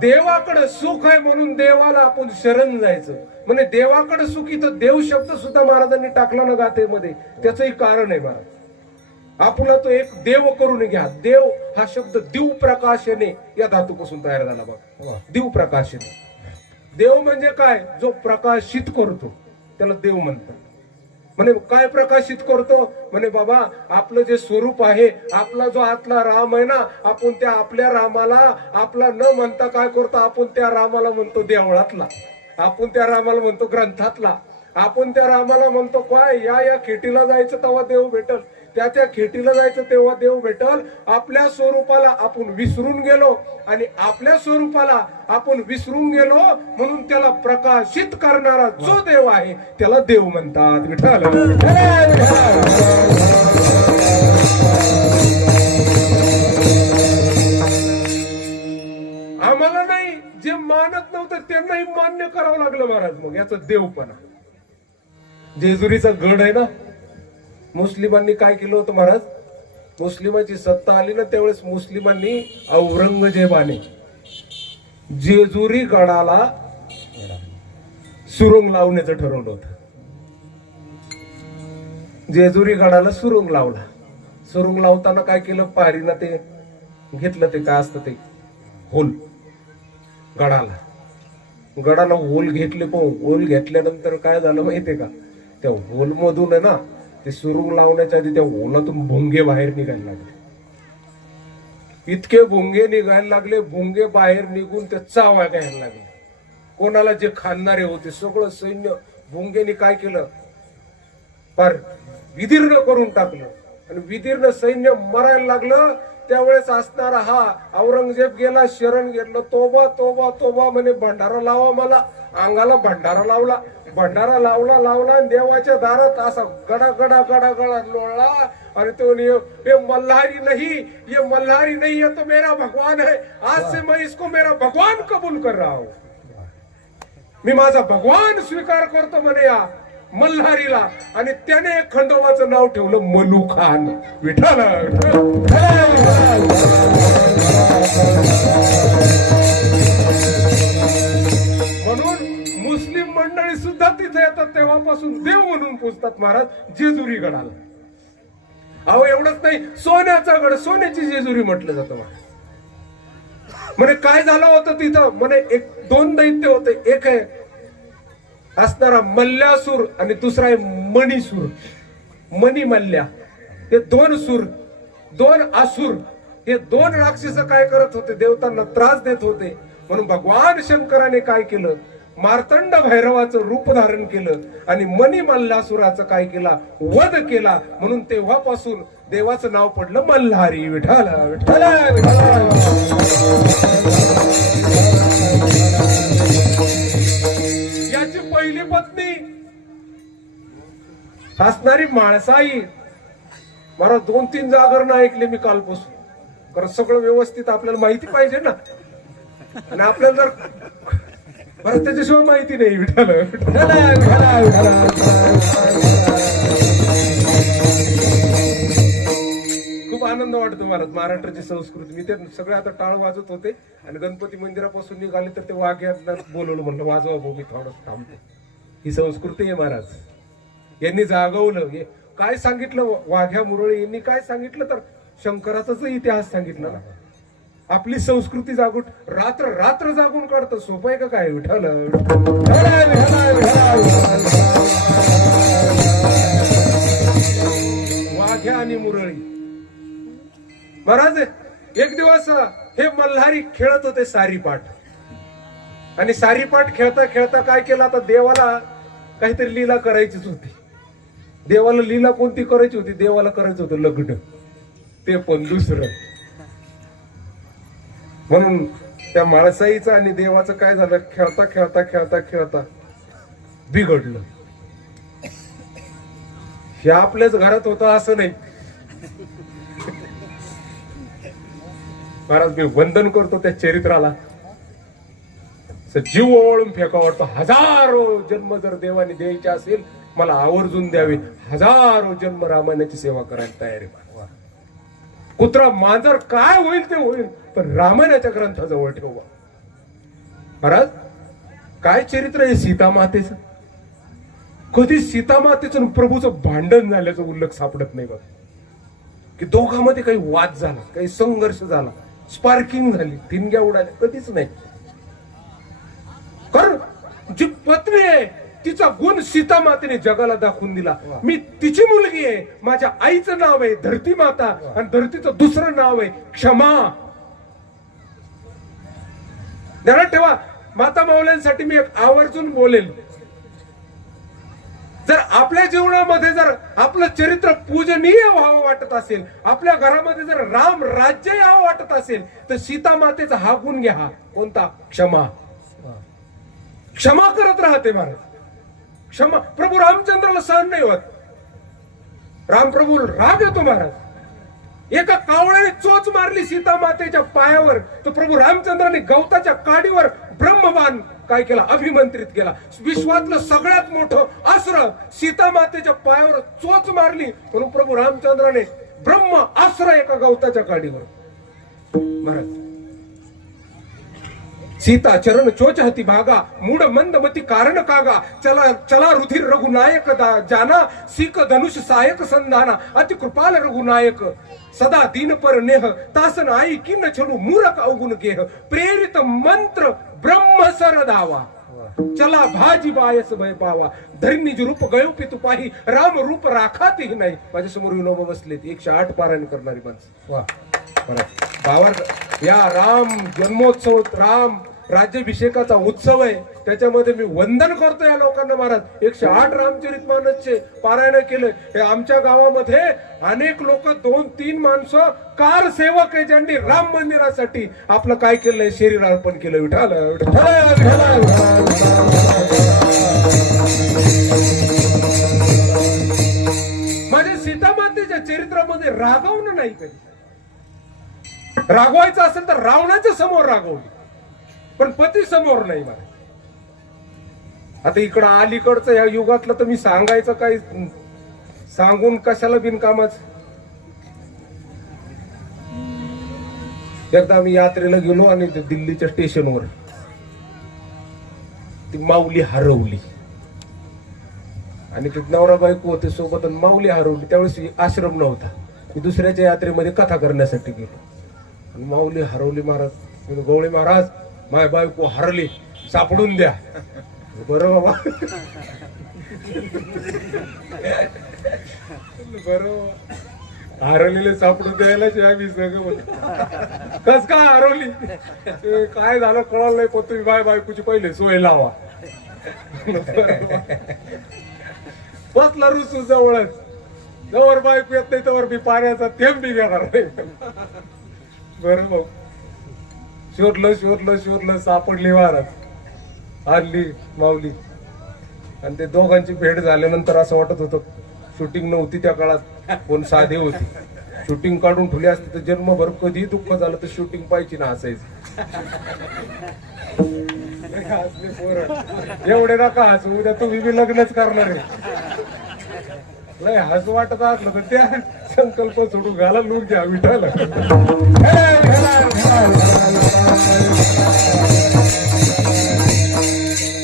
देवाकडे सुख आहे म्हणून देवाला आपण शरण जायचं. म्हणजे देवाकडे सुख इथं देव शब्द सुद्धा महाराजांनी टाकला ना गाथेमध्ये. त्याचंही कारण आहे महाराज. आपला तो एक देव करून घ्या. देव हा शब्द दिव प्रकाशने या धातूपासून तयार झाला बघा. दिव प्रकाशने. देव म्हणजे काय? जो प्रकाशित करतो त्याला देव म्हणतात. म्हणे काय प्रकाशित करतो? म्हणे बाबा आपलं जे स्वरूप आहे, आपला जो आतला राम आहे ना, आपण त्या आपल्या रामाला आपला न म्हणता काय करतो? आपण त्या रामाला म्हणतो देवळातला, आपण त्या रामाला म्हणतो ग्रंथातला, आपण त्या रामाला म्हणतो काय या खेटीला जायचं तेव्हा देव भेटल, त्या खेटीला जायचं तेव्हा देव भेटल. आपल्या स्वरूपाला आपण विसरून गेलो आणि आपल्या स्वरूपाला आपण विसरून गेलो म्हणून त्याला प्रकाशित करणारा जो देव आहे त्याला देव म्हणतात. विठ्ठल आम्हाला नाही, जे मानत नव्हतं त्यांनाही मान्य करावं लागलं महाराज. मग याचा देवपणा. जेजुरीचा गड आहे ना, मुस्लिमांनी काय केलं होतं महाराज? मुस्लिमाची सत्ता आली ना त्यावेळेस मुस्लिमांनी औरंगजेबाने जेजुरी गडाला सुरुंग लावण्याचं ठरवलं होतं. जेजुरी गडाला सुरुंग लावला. सुरुंग लावताना काय केलं? पारीनं ते घेतलं, ते काय असतं ते होल गडाला होल घेतले. पण होल घेतल्यानंतर काय झालं माहितीये का? त्या होल मधून आहे ना, ते सुरुंग लावण्याच्या आधी त्या होलातून भुंगे बाहेर निघायला लागले. इतके भुंगे निघायला लागले, भुंगे बाहेर निघून त्या चावा घ्यायला लागले. कोणाला जे खाणारे होते सगळं सैन्य भुंगेने काय केलं? फार विदीर्ण करून टाकलं आणि विदीर्ण सैन्य मरायला लागलं. त्यावेळेस असणारा हा औरंगजेब गेला, शरण घेतलं. तोबा तोबा तोबा म्हणे भंडारा लावा मला. अंगाला भंडारा लावला, भंडारा लावला आणि देवाच्या दारात असा गडा गडा गडा गडा लोळला. आणि तो ये मल्हारी नहीं, ये तो मेरा भगवान है. आज से मैं इसको मेरा भगवान कबूल कर रहा हूं. मी माझा भगवान स्वीकार करतो म्हणे या मल्हारीला. आणि त्याने एक खंडोबाचं नाव ठेवलं मलू खान. विठ्ठल म्हणून मुस्लिम मंडळी सुद्धा तिथे येतात तेव्हापासून देव म्हणून पूजतात महाराज जेजुरी गडाला. अहो एवढंच नाही, सोन्याचा गड, सोन्याची जेजुरी म्हटलं जातं महाराज. म्हणे काय झालं होतं तिथं? म्हणे दोन दैत्य होते. एक आहे असणारा मल्ल्यासूर आणि दुसरा आहे मणिसूर. मणिमल्ल्या हे दोन सूर, दोन असुर, हे दोन राक्षस काय करत होते? देवतांना त्रास देत होते. म्हणून भगवान शंकराने काय केलं? मार्तंड भैरवाचं रूप धारण केलं आणि मनी मल्लासुराचं काय केला, वध केला. म्हणून तेव्हापासून देवाचं नाव पडलं मल्हारी. विठ्ठल विठ्ठल विठ्ठल. याची पहिली पत्नी हसणारी माणसाई. मला 2-3 जागरण ऐकले मी कालपासून, कारण सगळं व्यवस्थित आपल्याला माहिती पाहिजे ना. आणि आपल्याला जर बरं त्याच्याशिवाय माहिती नाही. विठ्ठल विठ्ठल विठ्ठल. खूप आनंद वाटतो मला महाराष्ट्राची संस्कृती. मी ते सगळे आता टाळ वाजत होते आणि गणपती मंदिरापासून निघाले तर ते वाघ्यांना बोलवलं, म्हणलं वाजवा भाऊ, मी थोडं थांबतो. ही संस्कृती आहे महाराज. यांनी जागवलं. काय सांगितलं वाघ्या मुरळी यांनी, काय सांगितलं तर शंकराचाच इतिहास सांगितला ना. आपली संस्कृती जागून रात्र रात्र जागून काढतं. सोपं आहे का काय. विठ्ठल वाघ्या आणि मुरळी. महाराज एक दिवस हे मल्हारी खेळत होते सारीपाठ. आणि सारीपाठ खेळता खेळता काय केलं, आता देवाला काहीतरी लीला करायचीच होती. देवाला लीला कोणती करायची होती, देवाला करायचं होतं लग्न, ते पण दुसरं. म्हणून त्या माणसाईचं आणि देवाचं काय झालं, खेळता खेळता खेळता खेळता बिघडलं. हे आपल्याच घरात होतं असं नाही. महाराज मी वंदन करतो त्या चरित्राला. जीव ओवाळून फेका वाटतो. हजारो जन्म जर देवाने द्यायचे असेल मला आवर्जून द्यावे. हजारो जन्म रामायणाची सेवा करायला तयार आहे. कुत्रा मांजर काय होईल ते होईल, पण रामायणाच्या ग्रंथाजवळ ठेवा. महाराज काय चरित्र आहे सीता मातेचं. कधी सीता मातेचं प्रभूचं भांडण झाल्याचा उल्लेख सापडत नाही बघ. की दोघांमध्ये काही वाद झाला, काही संघर्ष झाला, स्पार्किंग झाली, ठिणग्या उडाल्या, कधीच नाही. कारण जी पत्नी आहे तिचा गुण सीता मातेने जगाला दाखवून दिला. मी तिची मुलगी आहे, माझ्या आईचं नाव आहे धरती माता आणि धरतीचं दुसरं नाव आहे क्षमा. ध्यानात ठेवा, माता माऊल्यांसाठी मी एक आवर्जून बोलेल. जर आपल्या जीवनामध्ये जर आपलं चरित्र पूजनीय व्हावं वाटत असेल, आपल्या घरामध्ये जर राम राज्य यावं वाटत असेल, तर सीता मातेचा हा गुण घ्या. कोणता? क्षमा. क्षमा करत राहते महाराज. क्षमा. प्रभू रामचंद्राला सहन नाही होत. रामप्रभू राग येतो महाराज. एका कावळ्याने चोच मारली सीता मातेच्या पायावर, तर प्रभू रामचंद्राने गवताच्या काडीवर ब्रह्मबाण काय केला, अभिमंत्रित केला. विश्वातलं सगळ्यात मोठं अस्त्र सीता मातेच्या पायावर चोच मारली, म्हणून प्रभू रामचंद्राने ब्रह्म अस्त्र एका गवताच्या काडीवर. महाराज सीता चरण चोचहती भागा, मूड मंदमती कारण कागा, चला चला रुधिर रघुनायक जाना, सीक धनुष सायक संधाना, अति कृपाल रघुनायक सदा दीन पर नेह, तासन आई किन छलू मूरख अवगुण गेह, प्रेरित मंत्र ब्रह्म सर धावा, चला भाजी बायस भय पावा, धरणीज रूप गयो पितु पाही, राम रूप राखातही नाही. माझ्या समोर विनोबा बसलेत 108 पारायण करणारी माणसं. वा बावर या राम जन्मोत्सव, राम राज्याभिषेकाचा उत्सव आहे, त्याच्यामध्ये मी वंदन करतो या लोकांना. महाराज 108 रामचरितमानसचे पारायण केलं. हे आमच्या गावामध्ये अनेक लोक 2-3 माणसं कार सेवक आहे, ज्यांनी राम मंदिरासाठी आपलं काय केलंय, शरीर अर्पण केलं. विठाल माझ्या सीतामातेच्या चरित्रामध्ये रागवणं नाही कधी. रागवायचं असेल तर रावणाच्या समोर रागवली, पण पती समोर नाही. मला आता इकडं अलीकडचं या युगातलं तर मी सांगायचं काही, सांगून कशाला बिनकामाच. एकदा आम्ही यात्रेला गेलो आणि दिल्लीच्या स्टेशनवर ती माऊली हरवली आणि ती नवरा बायको होते सोबत, आणि माऊली हरवली. त्यावेळेस आश्रम नव्हता. मी दुसऱ्याच्या यात्रेमध्ये कथा करण्यासाठी गेलो आणि माऊली हरवली. महाराज गवळी महाराज माय बायको हरली, सापडून द्या. बरं बाबा, बरं. हरवलेले सापडून द्यायला जे आम्ही सगळं कस काय हरवली ते काय झालं कळलं नाही पण तुम्ही बायकोची पहिले सोय लावा. बसला रुसू जवळच जवळ बायको येत नाही तवर मी पाण्याचा थेंब बी घेणार नाही. बरं मग शोधलं सापडली महाराज आणली माऊली आणि ते दोघांची भेट झाल्यानंतर असं वाटत होतं शूटिंग नव्हती त्या काळात कोण साधे होती. शूटिंग काढून ठेवली असते तर जन्मभर कधी दुःख झालं तर शूटिंग पाहिजे ना हसायचं. हसले पोरं एवढे नका हसू उद्या तुम्ही बी लग्नच करणार आहे. लय हसू वाटत असलं तर त्या संकल्प सोडून घाला लूक घ्या विठाला.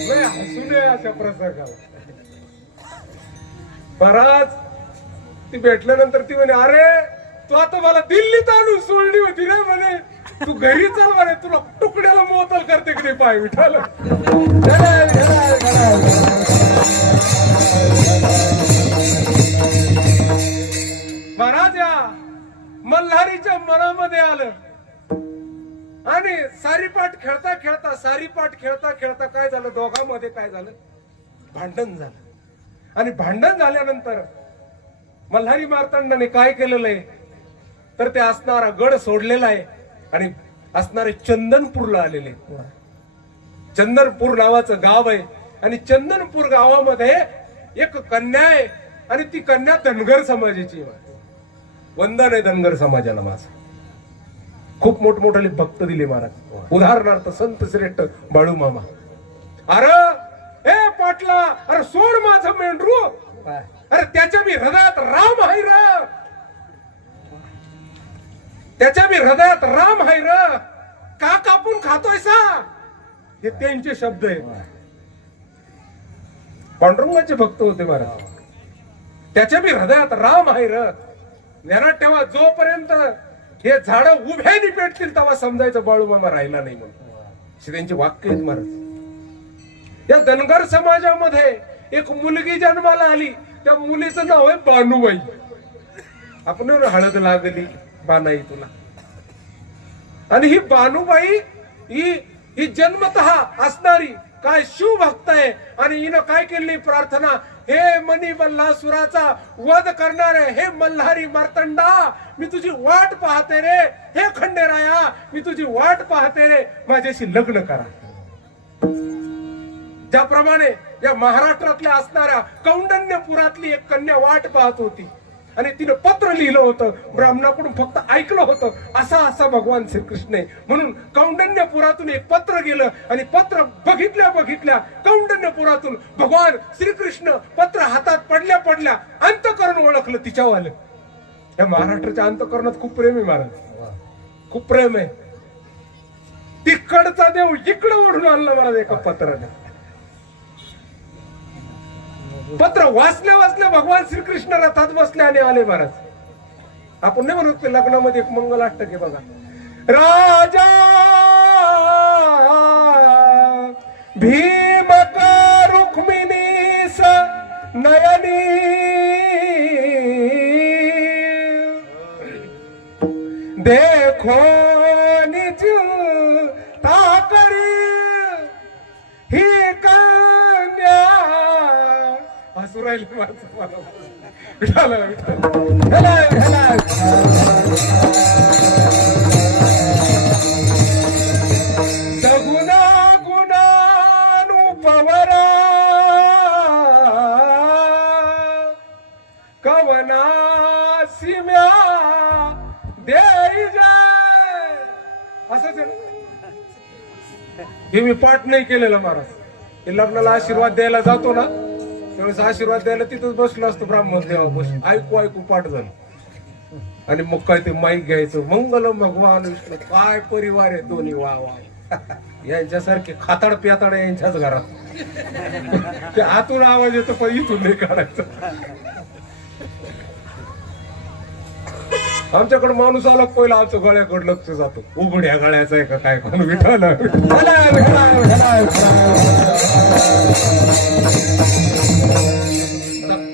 लय हसू नये अशा प्रसंगाला. महाराज ती भेटल्यानंतर ती म्हणे अरे तू आता मला दिल्लीत आणून सोडली होती ना म्हणे तू घरी चाल म्हणे तुला तुकड्याला मोतल करते की नाही पाय विठाला. महाराज या मल्हारीच्या मनामध्ये आलं आणि सारीपाट खेळता खेळता काय झालं दोघांमध्ये काय झालं भांडण झालं. आणि भांडण झाल्यानंतर मल्हारी मार्तंडाने काय केलेलं आहे तर ते असणारा गड सोडलेला आहे आणि असणारे चंदनपूरला आलेले. चंदनपूर नावाचं गाव आहे आणि चंदनपूर गावामध्ये एक कन्या आहे आणि ती कन्या धनगर समाजाची आहे. वंदन आहे धनगर समाजाला माझं. खूप मोठमोठाले भक्त दिले महाराज. उदाहरणार्थ संत श्रेष्ठ बाळू मामा. अरे ए पाटला अरे सोड माझं मेंढरू अरे त्याच्या मी हृदयात राम आहे र त्याच्या मी हृदयात राम आहे र का कापून खातोय सा हे त्यांचे शब्द आहेत. पांडुरंगाचे भक्त होते महाराज. त्याच्या मी हृदयात राम आहे र ध्यानात ठेवा जोपर्यंत हे झाड उभ्याने पेटतील तेव्हा समजायचं बाळू मामा राहिला नाही म्हणून. त्यांचे वाक्य आहेत महाराज. या धनगर समाजामध्ये एक मुलगी जन्माला आली त्या मुलीचं नाव आहे बानुबाई. आपण हळद लागली बानाई तुला. आणि ही बानुबाई ही जन्मतः असणारी काय शिवभक्त आहे आणि हिनं काय केली प्रार्थना हे मनी बल्लासुराचा वध करणारे हे मल्हारी मार्तंडा मी तुझी वाट पाहते रे. हे खंडेराया मी तुझी वाट पाहते रे माझ्याशी लग्न करा. ज्याप्रमाणे या महाराष्ट्रातल्या असणाऱ्या कौंडण्यपुरातली एक कन्या वाट पाहत होती आणि तिनं पत्र लिहिलं होतं ब्राह्मणाकडून फक्त ऐकलं होतं असा भगवान श्रीकृष्ण आहे म्हणून कौंडण्यपुरातून एक पत्र गेलं आणि पत्र बघितल्या कौंडण्यपुरातून भगवान श्रीकृष्ण पत्र हातात पडल्या अंतःकरण ओळखलं तिच्यावालं. या महाराष्ट्राच्या अंतःकरणात खूप प्रेम आहे महाराज. खूप प्रेम आहे. तिकडचा देव इकडं ओढून आणलं महाराज एका पत्राने. पत्र वाचल्या भगवान श्रीकृष्ण रथात बसले आणि आले महाराज. आपण नाही म्हणत लग्नामध्ये एक मंगलाष्टक आहे बघा. राजा भीम का रुक्मिणीस नयनी देखो निज ताकरी ही कन्या हसू राहिली माणसं मला. सगुणा गुणानुपवरा कवना सिम्या देई जाय असंच आहे ना. हे मी पाठ नाही केलेलं महाराज. हे लग्नाला आशीर्वाद द्यायला जातो ना त्यावेळेस आशीर्वाद द्यायला तिथंच बसलो असतो ब्राह्मण देवा बस ऐकू पाठ झालं आणि मग काय ते माईक घ्यायचं मंगलम भगवान विष्णू काय परिवार आहे दोन्ही वा यांच्यासारखे खाताड पियाताड यांच्याच घरात. आतून आवाज येतो पण इथून नाही काढायचं. आमच्याकडे माणूस आला पहिला आमचं गळ्याकडे लक्ष जातो उघड्या गळ्याचा आहे का काय कोण विठाला.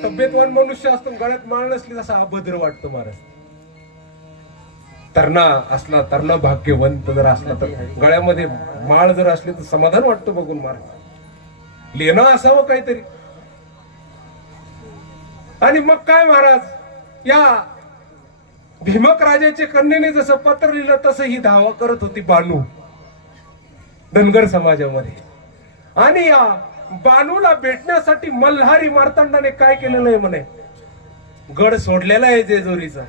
तब्येतवान मनुष्य असतो गळ्यात माळ नसली तसा अभद्र वाटतो महाराज. तरणा असला, तरणा भाग्यवंत जर असला तर गळ्यामध्ये माळ जर असली तर समाधान वाटतं बघून महाराज. लेणं असावं काहीतरी. आणि मग काय महाराज, या भीमक राजाच्या कन्येने जसं पत्र लिहिलं तसं ही धावा करत होती बानू धनगर समाजामध्ये. आणि या बानूला भेटण्यासाठी मल्हारी मार्तंडाने काय केलेलं आहे म्हणे, गड सोडलेला आहे जेजुरीचा.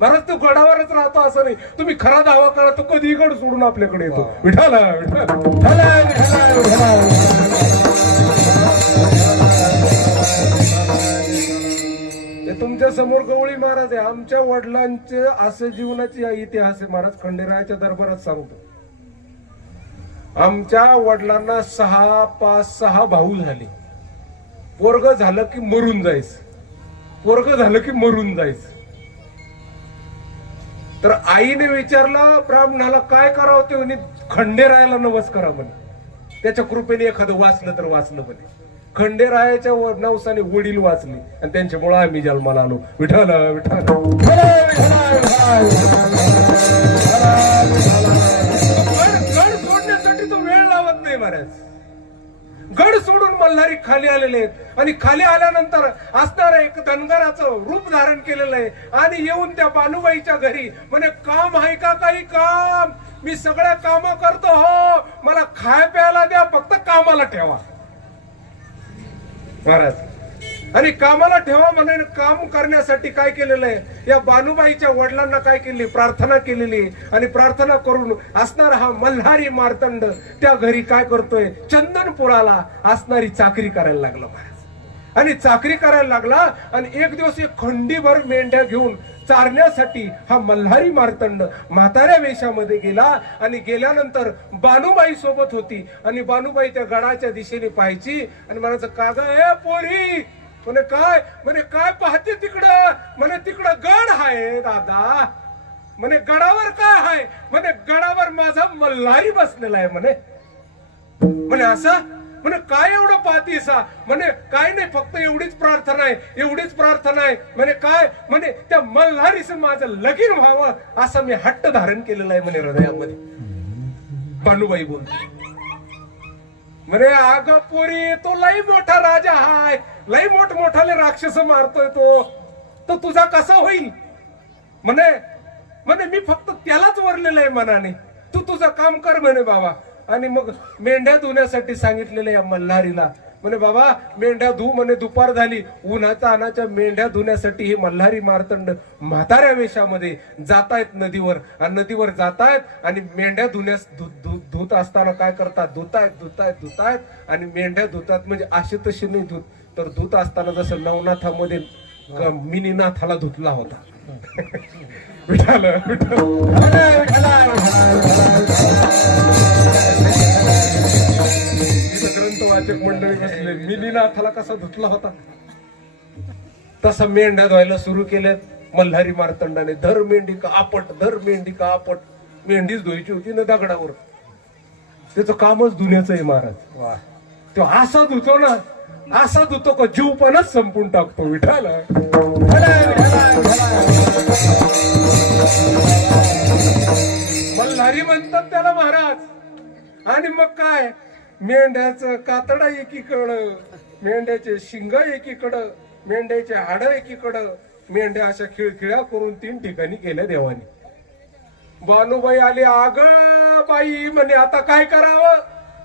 महाराज तू गडावरच राहतो असं नाही, तुम्ही खरा दावा करा तो कधी गड सोडून आपल्याकडे येतो. विठाला तुमच्या समोर गवळी महाराज आहे. आमच्या वडिलांचे असे जीवनाची इतिहास आहे महाराज. खंडेरायाच्या दरबारात सांगतो, आमच्या वडिलांना 6 भाऊ झाले. पोरग झालं की मरून जायचं, पोरग झालं की मरून जायचं. तर आईने विचारलं ब्राह्मणाला काय करावं, ते म्हणे खंडेरायाला नवस करा म्हणे, त्याच्या कृपेने एखादं वाचलं तर वाचलं म्हणे. खंडेरायाच्या नवसाने वडील वाचले आणि त्यांच्यामुळे आम्ही जन्माला आलो. विठ्ठल विठ्ठल. गड सोडण्यासाठी तो वेळ लावत नाही महाराज. गड सोडून मल्हारी खाली आलेले आहेत आणि खाली आल्यानंतर असणारं एक धनगराचं रूप धारण केलेलं आहे. आणि येऊन त्या बानुबाईच्या घरी म्हणे, काम आहे का काही काम, मी सगळ्या काम करतो हो, मला खाय प्यायला द्या, फक्त कामाला ठेवा महाराज. आणि कामाला ठेवा म्हणे. काम करण्यासाठी काय केलेलं आहे, या बानुबाईच्या वडिलांना काय केली, प्रार्थना केलेली. आणि प्रार्थना करून असणारा हा मल्हारी मार्तंड त्या घरी काय करतोय, चंदनपुराला असणारी चाकरी करायला लागला महाराज. आणि चाकरी करायला लागला. आणि एक दिवस एक खंडीभर मेंढ्या घेऊन चारण्यासाठी हा मल्हारी मार्तंड म्हाताऱ्या वेशामध्ये गेला. आणि गेल्यानंतर बानुबाई सोबत होती. आणि बानुबाई त्या गडाच्या दिशेने पाहायची आणि म्हणायचं, का ग ए पोरी, म्हणे काय, म्हणे काय पाहते तिकडं, म्हणे तिकडं गड आहे दादा. म्हणे गडावर काय आहे, म्हणे गडावर माझा मल्हारी बसलेला आहे म्हणे. म्हणे असं, म्हणे काय एवढं पाहतीसा, म्हणे काय नाही, फक्त एवढीच प्रार्थना आहे, एवढीच प्रार्थना आहे. म्हणे काय, म्हणे त्या मल्हारीच माझं लगीन व्हावं असं मी हट्ट धारण केलेलं आहे म्हणे हृदयामध्ये. बानुबाई बोलते म्हणे, अगं पोरी, तो लई मोठा राजा हाय, लई मोठाले राक्षस मारतोय तो, तर तुझा कसा होईल म्हणे. म्हणे मी फक्त त्यालाच वरलेलं आहे मनाने, तू तुझं काम कर म्हणे बाबा. आणि मग मेंढ्या धुण्यासाठी सांगितलेलं या मल्हारीला. म्हणे बाबा मेंढ्या धु म्हणे. दुपार झाली, उन्हाचा अनाच्या मेंढ्या धुण्यासाठी हे मल्हारी मार्तंड म्हाताऱ्या वेशामध्ये जातायत नदीवर. आणि नदीवर जातायत आणि मेंढ्या धुत असताना काय करतात, धुतायत आणि मेंढ्या धुतात. म्हणजे अशी तशी नाही धुत, तर धुत असताना जसं नवनाथामध्ये मिनीनाथाला धुतला होता. विठाल ग्रंथ वाचक मंडळी बसले, मिनीनाथाला कसा धुतला होता तसं मेंढ्या धुवायला सुरू केल्यात मल्हारी मार्तंडाने. धर मेंढी का आपट, धर मेंढी का आपट. मेंढीच धुवायची होती ना दगडावर, त्याचं कामच धुण्याचं आहे महाराज. तो असा धुतो ना, असा धुतो का जीवपणच संपून टाकतो. विठाल मल्हारी म्हणतात त्याला महाराज. आणि मग काय, मेंढ्याचं कातडा एकीकडं, मेंढ्याचे शिंग एकीकडं, मेंढ्याचे हाड एकीकडं, मेंढ्या अशा खिळखिळ्या करून 3 ठिकाणी गेल्या देवानी. बानुबाई आली. अग बाई म्हणे, आता काय करावं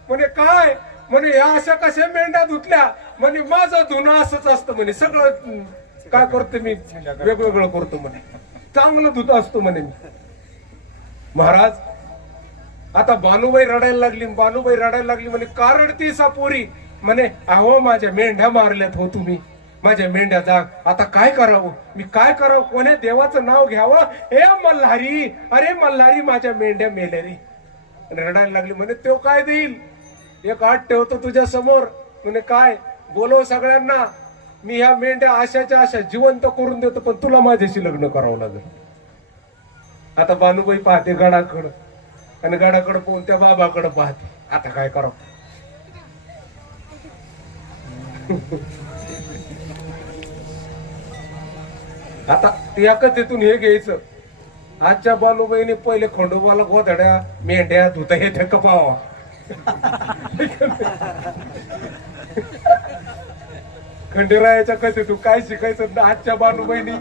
म्हणे. काय म्हणे, या अशा कशा मेंढ्या धुतल्या म्हणे. माझं धुणं असंच असतं म्हणे, सगळं काय करतो मी वेगवेगळं करतो म्हणे, चांगलं धुत असतो म्हणे मी. महाराज आता बानुबाई रडायला लागली. बानुबाई रडायला लागली म्हणे, का रडतीस पोरी म्हणे. अहो माझ्या मेंढ्या मारल्यात हो तुम्ही, माझ्या मेंढ्या जाग. आता काय करावं मी, काय करावं, कोण्या देवाचं नाव घ्यावं. हे मल्हारी, अरे मल्हारी माझ्या मेंढ्या मेलेरी. रडायला लागली म्हणे, तो काय देईल, एक आठ ठेवतो तुझ्या समोर म्हणे. काय बोलव सगळ्यांना, मी ह्या मेंढ्या आशाच्या आशा जिवंत करून देतो, पण तुला माझ्याशी लग्न करावं लागेल. आता बानुबाई पाहते गडाकडं आणि गडाकडं पाहून त्या बाबाकडं पाहते. आता काय करावं. आता या कथेतून हे घ्यायचं, आजच्या बालूबाईने पहिले खंडोबाला गोधड्या मेंढ्या धुता येते कपावा. खंडेरायाच्या कसे तू काय शिकायचं आजच्या बालूबाईनी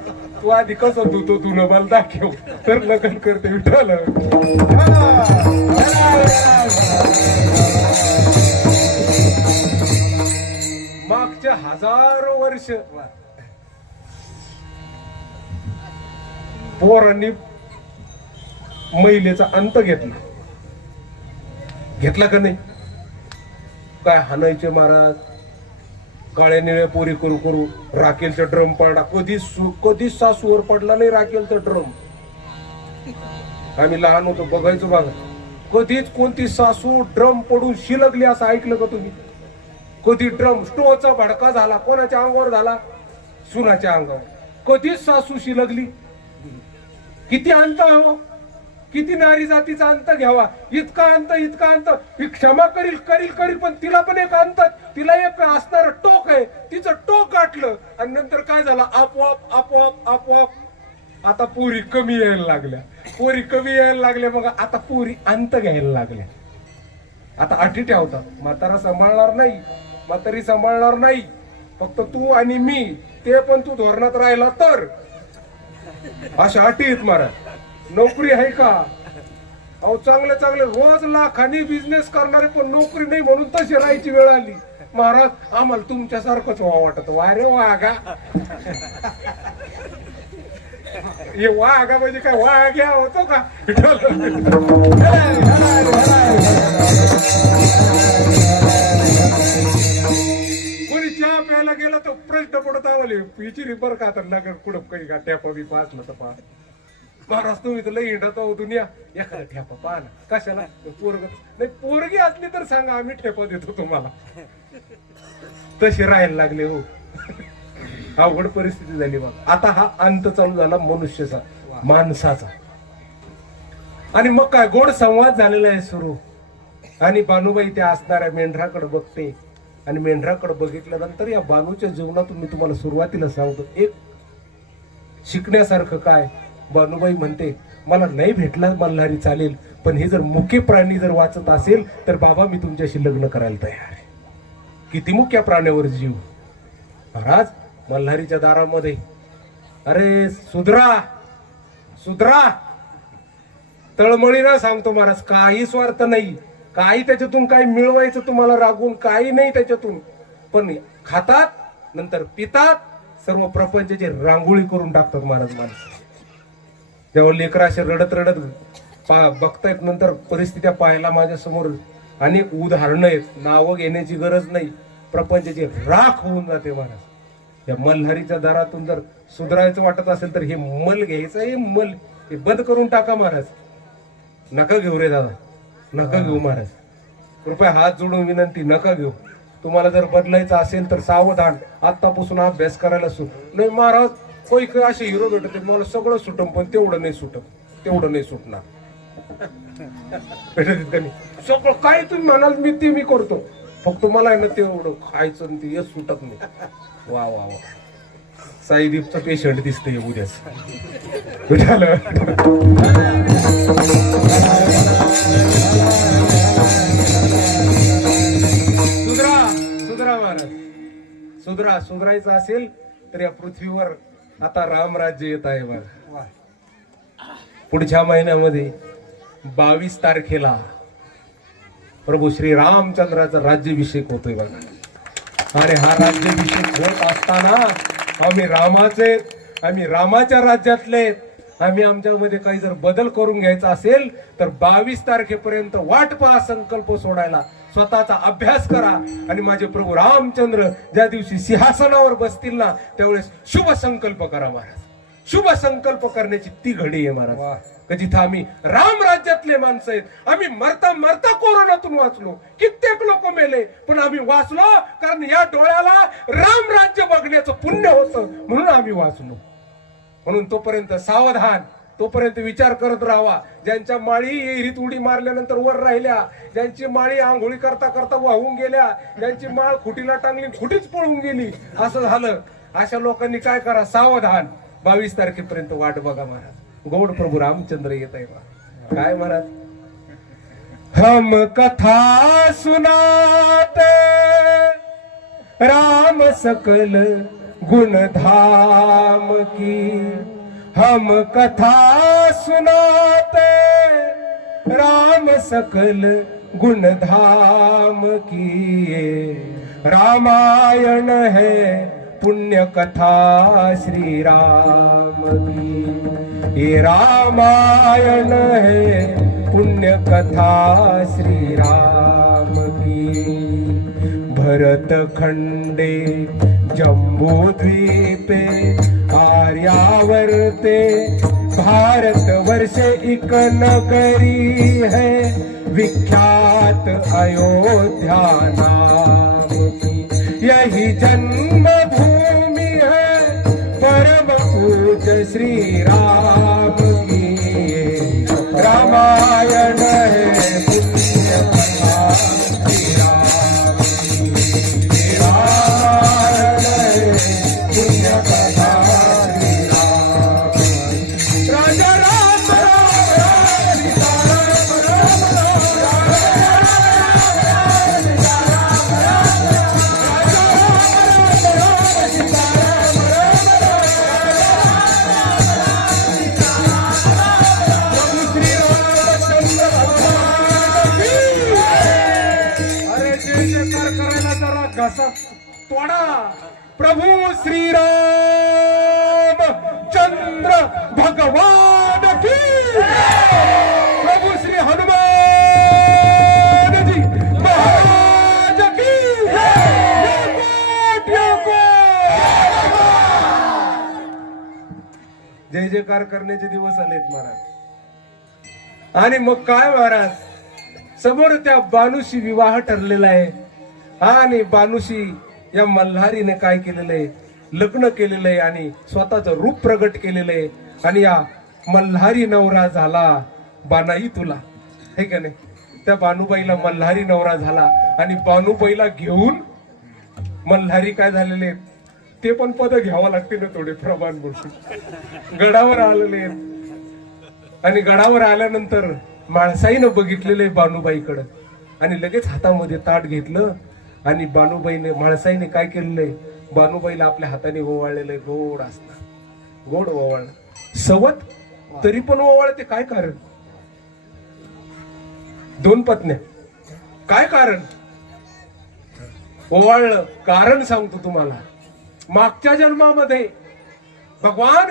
तू आधी कसं धुतो तू न मला दाखव तर लग्न करते विठ्ठल. मागच्या हजारो वर्ष पोरांनी महिलेचा अंत घेतला का नाही. काय हाणायचे महाराज, काळ्या निळ्या पोरी करू करू राखेलचा ड्रम पडला. कधीच सासूवर पडला नाही राखेलचा ड्रम. आम्ही लहान होतो बघायचो बघा, कधीच कोणती सासू ड्रम पडून शिलगली असं ऐकलं का तुम्ही. कधी ड्रम स्टोचा भडका झाला कोणाच्या अंगावर झाला, सुनाच्या अंगावर. कधीच सासू शिलगली. किती अंत हवं, किती नारी जातीचा अंत घ्यावा. इतका अंत ही क्षमा करील करील करील पण तिला पण एक अंत, तिला एक असणार टोक आहे. तिचं टोक गाठलं आणि नंतर काय झालं, आपोआप आपोआप आपोआप आता पोरी कमी यायला लागल्या. मग आता पोरी अंत घ्यायला लागल्या. आता अटी ठेवतात, म्हातारा सांभाळणार नाही, म्हातारी सांभाळणार नाही, फक्त तू आणि मी, ते पण तू धोरणात राहिला तर. अशा अटी आहेत महाराज. नोकरी आहे का, अहो चांगले रोज लाखांनी बिझनेस करणारे पण नोकरी नाही म्हणून तशी राहायची वेळ आली. महाराज आम्हाला तुमच्यासारखंच व्हा वाटत. वा रे वागा, हे वागा म्हणजे काय वाघ्या होतो का. कोणी चहा प्यायला गेला तर प्रश्न पडत आवले पिची रिपर का तर नगर कुठं काही का टॅप बिपा असलं तर पहा. महाराज तुम्ही तर लई हिंडत आहो दुनिया, एखादा ठेपा पहा ना. कशाला पोरग नाही, पोरगी असली तर सांगा आम्ही ठेपा देतो तुम्हाला. तसे राहायला लागले हो. अवघड परिस्थिती झाली बघ. आता हा अंत चालू झाला मनुष्याचा, माणसाचा. आणि मग काय गोड संवाद झालेला आहे सुरू. आणि बानूबाई त्या असणाऱ्या मेंढराकडे बघते आणि मेंढराकडे बघितल्यानंतर या बानूच्या जीवनातून मी तुम्हाला सुरुवातीला सांगतो एक शिकण्यासारखं काय. बानूबाई म्हणते मला नाही भेटला मल्हारी चालेल, पण हे जर मुके प्राणी जर वाचत असेल तर बाबा मी तुमच्याशी लग्न करायला तयार आहे. किती मुक्या प्राण्यावर जीव. महाराज मल्हारीच्या दारामध्ये अरे सुधरा तळमळीनं सांगतो महाराज, काही स्वार्थ नाही, काही त्याच्यातून काही मिळवायचं तुम्हाला रागून काही नाही त्याच्यातून. पण खातात नंतर पितात, सर्व प्रपंचाची रांगोळी करून टाकतात महाराज माणसं. जेव्हा लेकरं असे रडत बघतायत नंतर परिस्थिती पाहायला माझ्या समोर अनेक उदाहरणं आहेत. नावं घेण्याची गरज नाही, प्रपंचाची राख होऊन जाते महाराज. या मल्हारीच्या दारातून जर सुधारायचं वाटत असेल तर हे मल घ्यायचं, हे मल हे बंद करून टाका महाराज. नका घेऊ रे दादा, नका घेऊ महाराज. कृपया हात जोडून विनंती, नका घेऊ. तुम्हाला जर बदलायचं असेल तर सावधान, आतापासून अभ्यास करायला नाही महाराज. काही असे हिरो भेटत मला सगळं सुटम पण तेवढं नाही सुटणार. भेटत का नाही सगळं काय तुम्ही म्हणाल मी करतो, फक्त मला आहे ना तेवढं खायचं ते सुटत नाही. वा वा वा, साईदीपचा पेशंट दिसतंय उद्याच. सुधरा महाराज, सुधरायचं असेल तर या पृथ्वीवर आता रामराज्य येत आहे बघा. पुढच्या महिन्यामध्ये 22 तारखेला प्रभू श्री रामचंद्राचा राज्याभिषेक होतोय बघा. आणि हा राज्याभिषेक होत असताना आम्ही रामाच्या राज्यातले, आम्ही आमच्यामध्ये काही जर बदल करून घ्यायचा असेल तर 22 तारखेपर्यंत वाट पहा, संकल्प सोडायला स्वतःचा अभ्यास करा. आणि माझे प्रभू रामचंद्र ज्या दिवशी सिंहासनावर बसतील ना त्यावेळेस शुभ संकल्प करा महाराज. शुभ संकल्प करण्याची ती घडी आहे महाराज, जिथं आम्ही राम राज्यातले माणसं आहेत. आम्ही मरता कोरोनातून वाचलो, कित्येक लोक मेले, पण आम्ही वाचलो कारण या डोळ्याला राम राज्य बघण्याचं पुण्य होतं म्हणून आम्ही वाचलो. म्हणून तोपर्यंत सावधान, तोपर्यंत विचार करत राहावा. ज्यांच्या माळी विहिरीत उडी मारल्यानंतर वर राहिल्या, ज्यांची माळी आंघोळी करता करता वाहून गेल्या, ज्यांची माळ खुटीला टांगली खुटीच पळून गेली, असं झालं. अशा लोकांनी काय करा, सावधान. 22 तारखेपर्यंत वाट बघा महाराज. गौड प्रभू रामचंद्र येत आहे बा. काय महाराज, हम कथा सुनाते राम सकल गुण धाम की, हम कथा सुनाते राम सकल गुण धाम की, रामायण है पुण्य कथा श्री राम की, ये रामायण है पुण्य कथा श्री राम की. भरत खंडे जम्बू द्वीपे आर्यावर्ते, भारत वर्ष एक नगरी है विख्यात अयोध्या नाम की, यही जन्मभूमि है परम पूज्य श्री राम की, रामायण है पुण्य कथा श्री राम की, रामायण है पुण्य कथा श्री राम की. राजा राम राम सीता राम घसा तोडा. प्रभू श्री राम चंद्र भगवान की, प्रभू श्री हनुमान जी महाराज की, जय जयकार करण्याचे दिवस आलेत महाराज. आणि मग काय महाराज, समोर त्या बानुशी विवाह ठरलेला आहे. आणि बानुशी या मल्हारीने काय केलेलं आहे, लग्न केलेलं आहे आणि स्वतःचं रूप प्रगट केलेलं आहे. आणि या मल्हारी नवरा झाला बानाई तुला, हे का नाही. त्या बानुबाईला मल्हारी नवरा झाला आणि बानुबाईला घेऊन मल्हारी काय झालेले, ते पण पद घ्यावं लागते ना थोडे प्रमाण म्हणून. गडावर आलेले आणि गडावर आल्यानंतर माळसाईनं बघितलेले बानुबाईकडं आणि लगेच हातामध्ये ताट घेतलं. आणि बानुबाईने माळसाईने काय केलेलंय, बानुबाईला आपल्या हाताने ओवाळलेलं गोड असणार, गोड ओवाळलं. सवत तरी पण ओवाळते, काय कारण, दोन पत्न्या, काय कारण ओवाळलं, कारण सांगतो तुम्हाला. मागच्या जन्मामध्ये भगवान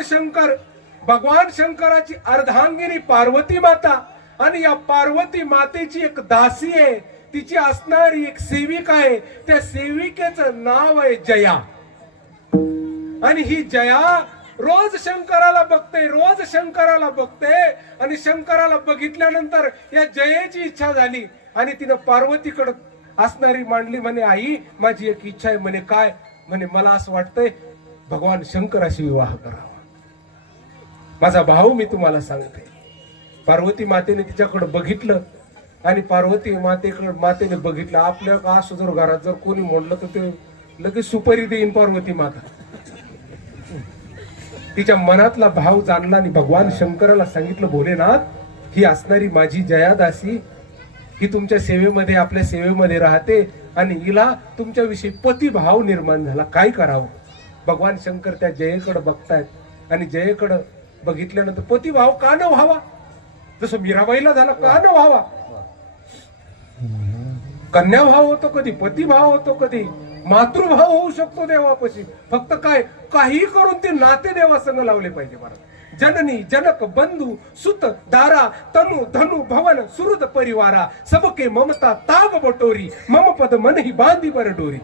शंकराची अर्धांगिनी पार्वती माता आणि या पार्वती मातेची एक दासी आहे, तिची असणारी एक सेविका आहे. त्या सेविकेचं नाव आहे जया. आणि ही जया रोज शंकराला बघते आणि शंकराला बघितल्यानंतर या जयेची इच्छा झाली आणि तिनं पार्वतीकडे असणारी मांडली. म्हणे आई माझी एक इच्छा आहे. म्हणे काय, म्हणे मला असं वाटतंय भगवान शंकराशी विवाह करावा. माझा भाऊ मी तुम्हाला सांगते. पार्वती मातेने तिच्याकडे बघितलं आणि पार्वती मातेने बघितलं. आपल्या का असं जर घरात जर कोणी म्हणलं तर ते लगेच सुपारी देईन पार्वती माता. तिच्या मनातला भाव जाणला आणि भगवान शंकराला सांगितलं, भोलेनाथ ही असणारी माझी जयादासी, ही तुमच्या सेवेमध्ये आपल्या सेवेमध्ये राहते आणि हिला तुमच्याविषयी पतिभाव निर्माण झाला, काय करावं. भगवान शंकर त्या जयेकडे बघतायत आणि जयेकडे बघितल्यानंतर पतिभाव का न व्हावा, जसं मीराबाईला झाला का न व्हावा. कन्याभाव होतो कधी, पतिभाव होतो कधी, मातृभाव होऊ शकतो देवापाशी. फक्त काय, काही करून ते नाते देवासंग लावले पाहिजे महाराज. जननी जनक बंधू सुत दारा तनु धनु भवन सुहृद परिवारा सबके ममता ताग बटोरी मम पद मन ही बांधी बर डोरी.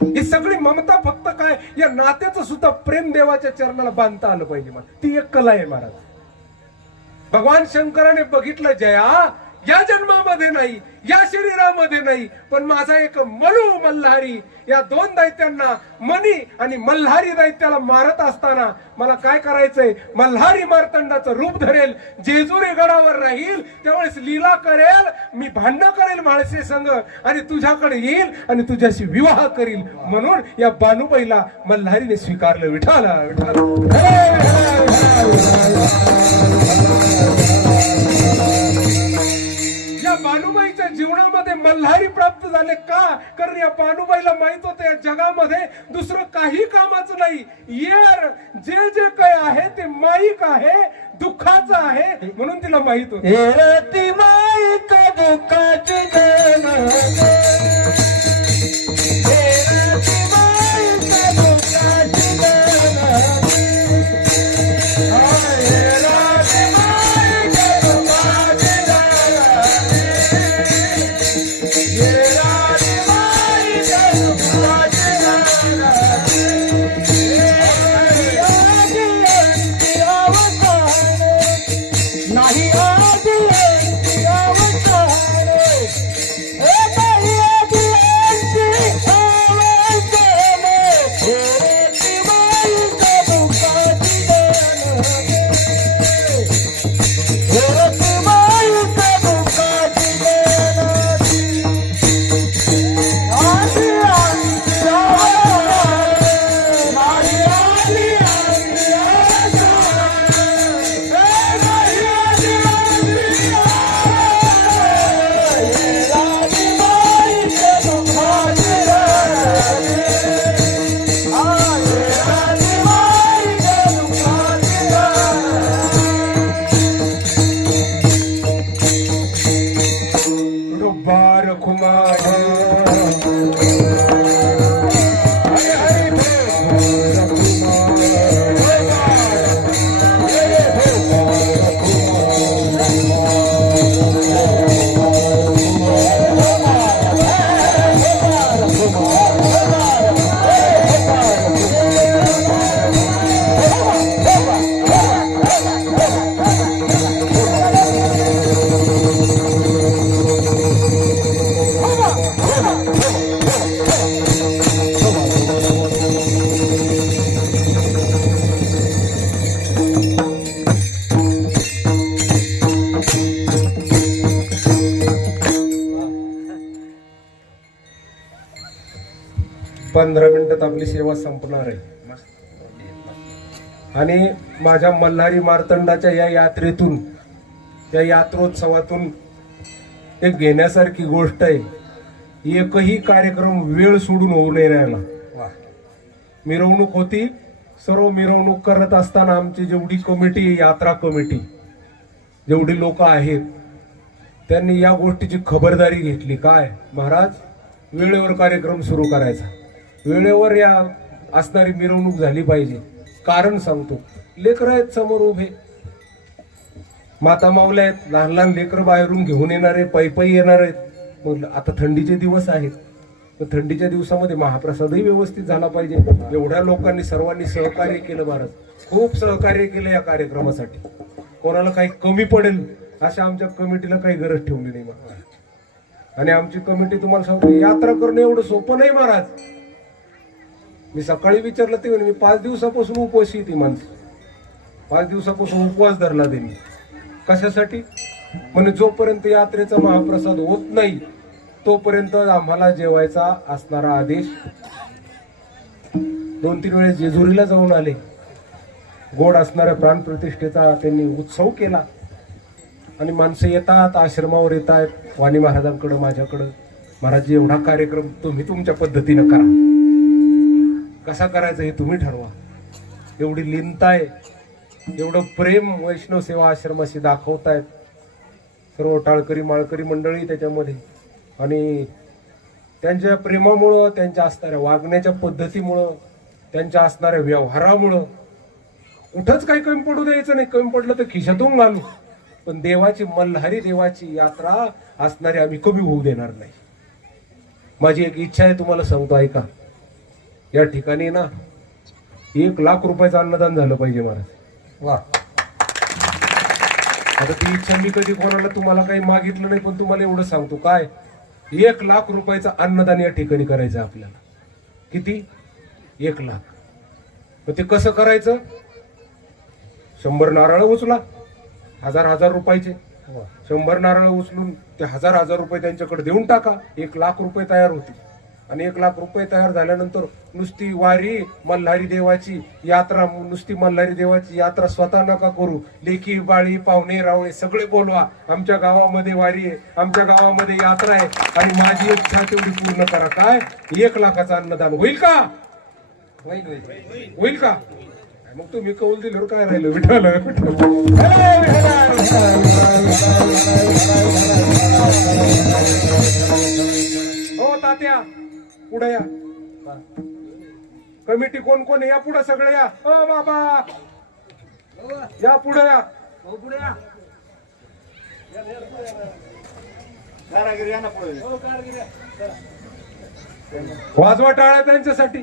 ही सगळी ममता फक्त काय, या नात्याचं सुद्धा प्रेम देवाच्या चरणाला बांधता आलं पाहिजे महाराज. ती एक कला आहे महाराज. भगवान शंकराने बघितलं, जया या जन्मामध्ये नाही, या शरीरामध्ये नाही, पण माझा एक मलू मल्हारी या दोन दैत्यांना, मनी आणि मल्हारी दैत्याला मारत असताना मला काय करायचंय, मल्हारी मार्तंडाचं रूप धरेल, जेजुरी गडावर राहील, त्यावेळेस लीला करेल, मी भांडण करेल माळसे संग आणि तुझ्याकडे येईल आणि तुझ्याशी विवाह करील. म्हणून या बानुबाईला मल्हारीने स्वीकारलं. विठाला विठाला. मल्हारी प्राप्त झाले का? कारण या पानुबाईला माहित होतं या जगामध्ये दुसरं काही कामाचं नाही. येर जे जे काय आहे ते माईक आहे, दुःखाचं आहे, म्हणून तिला माहित होतं. ती माईक दुःखाची जन पंधरा मिनिटात आपली सेवा संपणार आहे. आणि माझ्या मल्हारी मार्तंडाच्या या यात्रेतून, या यात्रोत्सवातून एक घेण्यासारखी गोष्ट आहे. एकही कार्यक्रम वेळ सोडून होऊ नये राहिला. मिरवणूक होती, सर्व मिरवणूक करत असताना आमची जेवढी कमिटी, यात्रा कमिटी, जेवढी लोक आहेत, त्यांनी या गोष्टीची खबरदारी घेतली. काय महाराज, वेळेवर कार्यक्रम सुरू करायचा, वेळेवर या असणारी मिरवणूक झाली पाहिजे. कारण सांगतो, लेकर आहेत समोर उभे, माता मावल्या आहेत, लहान लहान लेकर बाहेरून घेऊन येणारे, पैपाई येणार आहेत. मग आता थंडीचे दिवस आहेत, तर थंडीच्या दिवसामध्ये महाप्रसादही व्यवस्थित झाला पाहिजे. एवढ्या लोकांनी सर्वांनी सहकार्य केलं महाराज, खूप सहकार्य केलं या कार्यक्रमासाठी. कोणाला काही कमी पडेल अशा आमच्या कमिटीला काही गरज ठेवली नाही महाराज. आणि आमची कमिटी तुम्हाला सांगतो, यात्रा करणं एवढं सोपं नाही महाराज. मी सकाळी विचारलं ते म्हणे, मी 5 दिवसापासून उपवासी ती माणसं, 5 दिवसापासून उपवास धरला त्यांनी. कशासाठी? म्हणजे जोपर्यंत यात्रेचा महाप्रसाद होत नाही तोपर्यंत आम्हाला जेवायचा असणारा आदेश. 2-3 वेळेस जेजुरीला जाऊन आले, गोड असणाऱ्या प्राणप्रतिष्ठेचा त्यांनी उत्सव केला. आणि माणसं येतात, आश्रमावर येत आहेत, वाणी महाराजांकडं, माझ्याकडं, महाराज एवढा कार्यक्रम तुम्ही तुमच्या पद्धतीनं करा, कसा करायचा हे तुम्ही ठरवा. एवढी लीनताय, एवढं प्रेम वैष्णव सेवा आश्रमाशी दाखवतायत सर्व टाळकरी माळकरी मंडळी त्याच्यामध्ये. आणि त्यांच्या प्रेमामुळं, त्यांच्या असणाऱ्या वागण्याच्या पद्धतीमुळं, त्यांच्या असणाऱ्या व्यवहारामुळं कुठंच काही कमी पडू द्यायचं नाही. कमी पडलं तर खिशातून घालू, पण देवाची, मल्हारी देवाची यात्रा असणारी आम्ही कमी होऊ देणार नाही. माझी एक इच्छा आहे, तुम्हाला सांगतो ऐका. या ठिकाणी ना 1 लाख रुपयाचं अन्नदान झालं पाहिजे महाराज. वा. आता ती इच्छा मी कधी कोणाला तुम्हाला काही मागितलं नाही, पण तुम्हाला एवढं सांगतो, काय 1 लाख रुपयाचं अन्नदान या ठिकाणी करायचं आपल्याला. किती? 1 लाख. मग ते कसं करायचं? 100 नारळ उचला, 1000 रुपयाचे. 100 नारळ उचलून ते 1000 रुपये त्यांच्याकडे देऊन टाका, 1 लाख रुपये तयार होतील. आणि 1 लाख रुपये तयार झाल्यानंतर नुसती वारी मल्हारी देवाची यात्रा, नुसती मल्हारी देवाची यात्रा स्वतः नका करू. लेकी बाळी पाहुणे रावळे सगळे बोलवा. आमच्या गावामध्ये वारी आहे, आमच्या गावामध्ये यात्रा आहे आणि माझी इच्छा तेवढी पूर्ण करा. काय 1 लाखाचं अन्नदान होईल का? होईल का? मग तुम्ही कौल दिल्यावर काय राहिलं? विठ्ठल हो तात्या पुढे या. कमिटी कोण कोण आहे? या पुढे सगळे या. हो बाबा या पुढे या. कारागीर या ना पुढे. वाजवा टाळ्या त्यांच्यासाठी.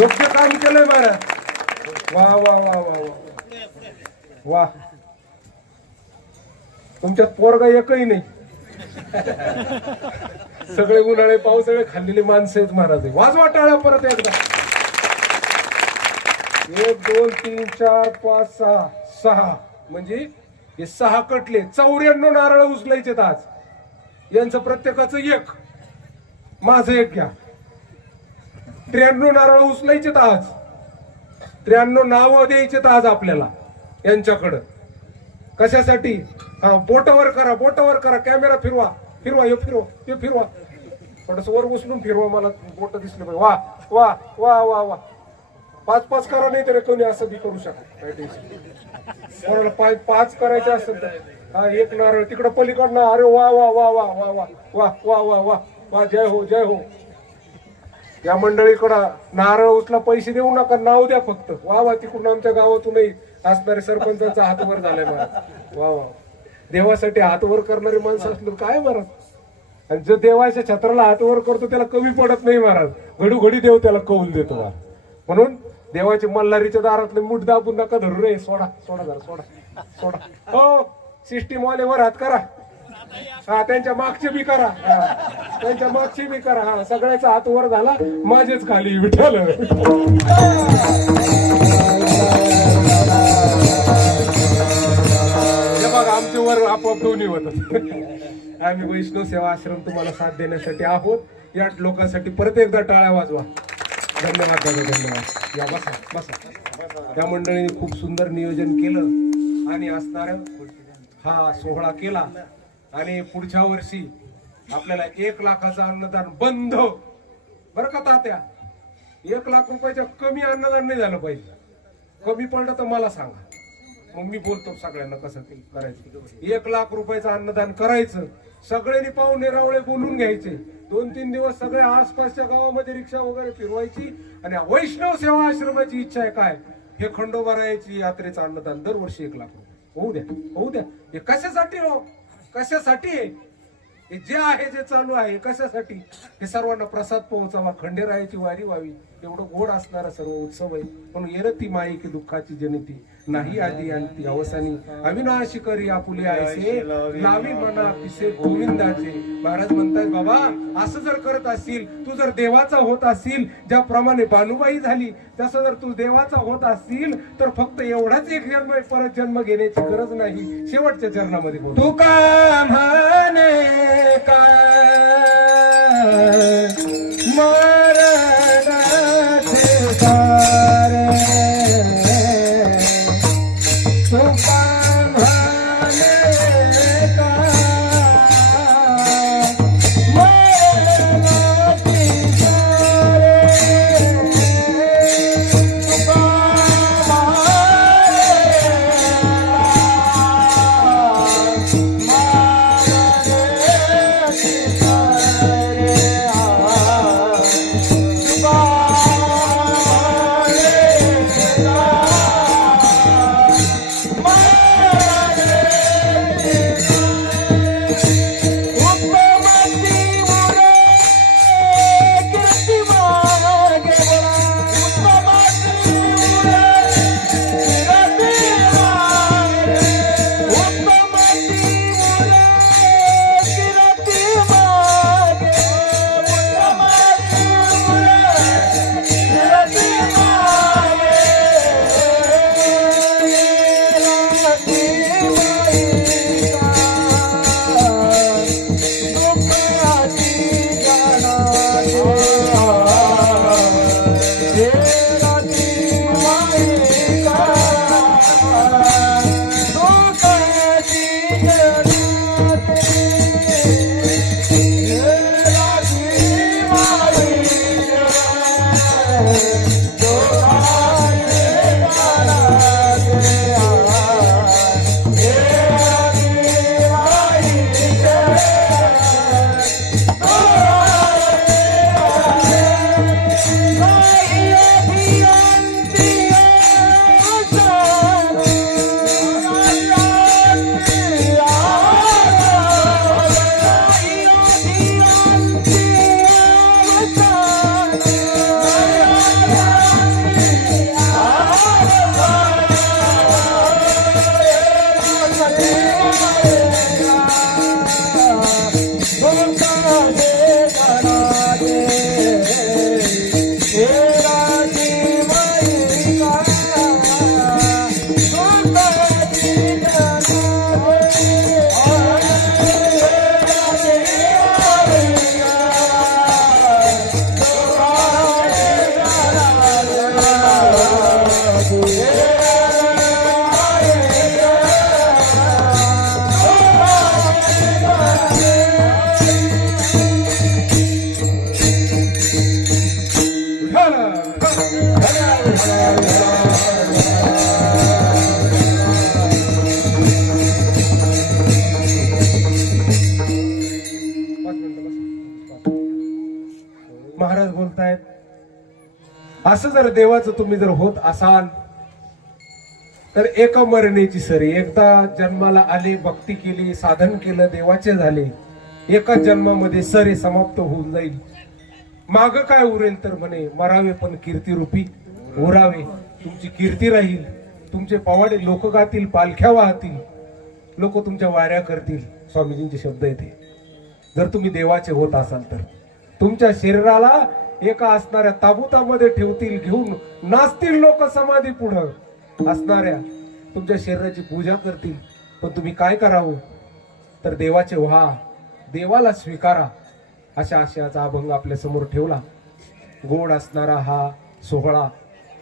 योग्य काम केलंय महाराज. वा वा वा वा वा वा. तुमच्यात पोरगा एकही नाही. सगळे उन्हाळे पावसाळे खाल्लेली माणसं आहेत महाराज. वाजवा टाळ्या परत एकदा. 1 2 3 4 5 6 6 म्हणजे हे 6 कटले. 94 नारळ उचलायचे आज. यांचं प्रत्येकाचं 1, माझं 1 घ्या. 93 नारळ उचलायचे आज. 93 नावं द्यायचे आज आपल्याला यांच्याकडं. कशासाठी? हा बोटावर करा, बोटावर करा. कॅमेरा फिरवा, फिरवा, हे फिरवा, हे फिरवा. थोडस वर उचलून फिरवा, मला बोट दिसले पाहिजे. वा वा वा वा वा. 5-5 करा, नाही तर कोणी असं बी करू शकत. कोणाला 5 करायचे असेल तर हा 1 नारळ तिकडं पलीकडनं. अरे वा वा वा वा वा वा वा वा वा वा वा. जय हो, जय हो. या मंडळीकडं नारळ उचला, पैसे देऊ नका, नाव द्या फक्त. वा वा. तिकडून आमच्या गावातूनही असणारे सरपंचांचा हातवर झालाय महाराज. वा वा. देवासाठी हातवर करणारी माणसं असलं काय महाराज. आणि जो देवाच्या छत्राला हातवर करतो त्याला कमी पडत नाही महाराज. घडोघडी देव त्याला कौल देतो महाराज. म्हणून देवाच्या मल्हारीच्या दारातले मूठ दाबून नका धरू रे. सोडा सोडा जरा, सोडा सोडा. हो सिस्टीम वाले वर हात करा. हा त्यांच्या मागचे बी करा. त्यांच्या मागचे बी करा. हा सगळ्याचा हात वर झाला, माझेच खाली. विठ्ठल बघा आमचे वर आपोआप दोन्ही होतात. आम्ही वैष्णव सेवा आश्रम तुम्हाला साथ देण्यासाठी आहोत. या लोकांसाठी परत एकदा टाळ्या वाजवा. धन्यवाद दादा, धन्यवाद. या बसा बसा. त्या मंडळीने खूप सुंदर नियोजन केलं आणि असणाऱ्या हा सोहळा केला. आणि पुढच्या वर्षी आपल्याला 1 लाखाचं अन्नदान बंद. बरं का तात्या? 1 लाख रुपयाच्या कमी अन्नदान नाही झालं पाहिजे. कमी पडलं तर मला सांगा, मग मी बोलतो सगळ्यांना कसं ते करायचं. 1 लाख रुपयाचं अन्नदान करायचं. सगळ्यांनी पाहुणे रावळे बोलून घ्यायचे. 2-3 दिवस सगळ्या आसपासच्या गावामध्ये रिक्षा वगैरे फिरवायची. आणि वैष्णव सेवा आश्रमाची इच्छा आहे काय, हे खंडोबारायाची यात्रेचं अन्नदान दरवर्षी 1 लाख रुपये होऊ द्या, होऊ द्या. हे कशासाठी हो? कशासाठी आहे हे जे आहे, जे चालू आहे कशासाठी? हे सर्वांना प्रसाद पोहोचावा, खंडेरायाची वारी व्हावी, एवढं गोड असणारा सर्व उत्सव आहे. म्हणून येरती माई की दुःखाची जनती नाही आधी आणती अवसानी अविनाशी करी आपुले आयसे लावी मना पिसे गोविंदाचे. महाराज म्हणतात बाबा असं जर करत असतील, तू जर देवाचा होत असतील, ज्याप्रमाणे भानुबाई झाली तसं जर तू देवाचा होत असतील तर फक्त एवढाच एक जन्म, परत जन्म घेण्याची गरज नाही. शेवटच्या चरणामध्ये बोल. तुका म्हणे काय मरणाचे सारे, तुका म्हणे काय मरणाचे सारे, तुका Bye. असं जर देवाचं तुम्ही जर होत असाल तर एका मरणीची सरी, एकदा जन्माला आले, भक्ती केली, साधन केलं, देवाचे झाले, एका जन्मामध्ये सरी समाप्त होऊन जाईल. माग काय उरेल तर म्हणे मरावे पण कीर्ती रूपी उरावे. तुमची कीर्ती राहील, तुमचे पवाडे लोक गातील, पालख्या वाहतील, लोक तुमच्या वाऱ्या करतील. स्वामीजींचे शब्द येते. जर तुम्ही देवाचे होत असाल तर तुमच्या शरीराला एका असणाऱ्या ताबुतामध्ये ठेवतील, घेऊन नाचतील लोक समाधी पुढं असणाऱ्या तुमच्या शरीराची पूजा करतील. पण तुम्ही काय करावं तर देवाचे व्हा, देवाला स्वीकारा. अशा आशयाचा अभंग आपल्या समोर ठेवला. गोड असणारा हा सोहळा,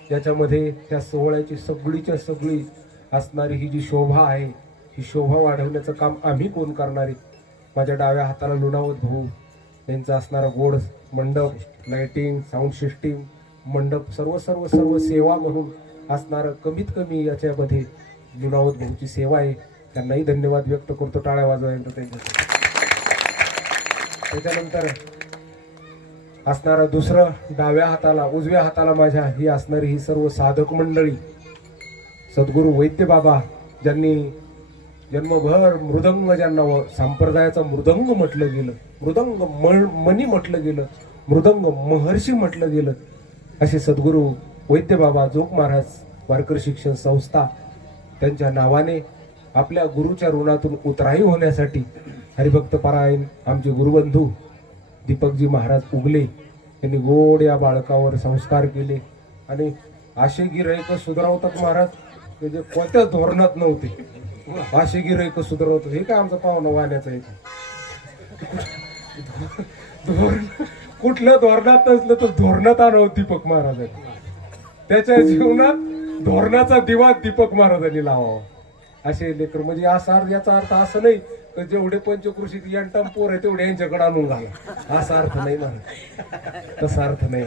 ज्याच्यामध्ये त्या सोहळ्याची सगळीच्या सगळी असणारी ही जी शोभा आहे, ही शोभा वाढवण्याचं काम आम्ही कोण करणारे. माझ्या डाव्या हाताला लुणावत भाऊ यांचा असणारा गोड मंडप, लाइटिंग, साऊंड सिस्टीम, मंडप, सर्व सर्व सर्व सेवा म्हणून असणारं कमीत कमी याच्यामध्ये लुणावत भाऊची सेवा आहे. त्यांनाही धन्यवाद व्यक्त करतो. टाळ्या वाजवायला त्यांच्यासाठी. त्याच्यानंतर असणारा दुसरं डाव्या हाताला, उजव्या हाताला माझ्या ही असणारी ही सर्व साधक मंडळी, सद्गुरू वैद्य बाबा, ज्यांनी जन्मभर मृदंग, ज्यांना संप्रदायाचा मृदंग म्हटलं गेलं, मृदंग मनी म्हटलं गेलं, मृदंग महर्षी म्हटलं गेलं, असे सद्गुरू वैद्य बाबा जोग महाराज वारकरी शिक्षण संस्था, त्यांच्या नावाने आपल्या गुरुच्या ऋणातून उतराई होण्यासाठी हरिभक्त पारायण आमचे गुरुबंधू दीपकजी महाराज उगले यांनी गोड या बाळकावर संस्कार केले. आणि असे गिऱ्हाईक सुधारवतात महाराज म्हणजे कोणत्याच धोरणात नव्हते. असे गिऱ्हाईक सुधारवतात, हे काय आमचं पाहुणं वाण्याचं आहे. कुठल्या धोरणात नसलं तर धोरणात आणावं दीपक महाराजांनी. त्याच्या जीवनात धोरणाचा दिवा दीपक महाराजांनी लावावा. असे लेकर म्हणजे याचा अर्थ असं नाही तर जेवढे पंचकृषीत यंटम पोर आहे तेवढे यांच्याकडे आणून घाला, असा अर्थ नाही महाराज. तसा अर्थ नाही.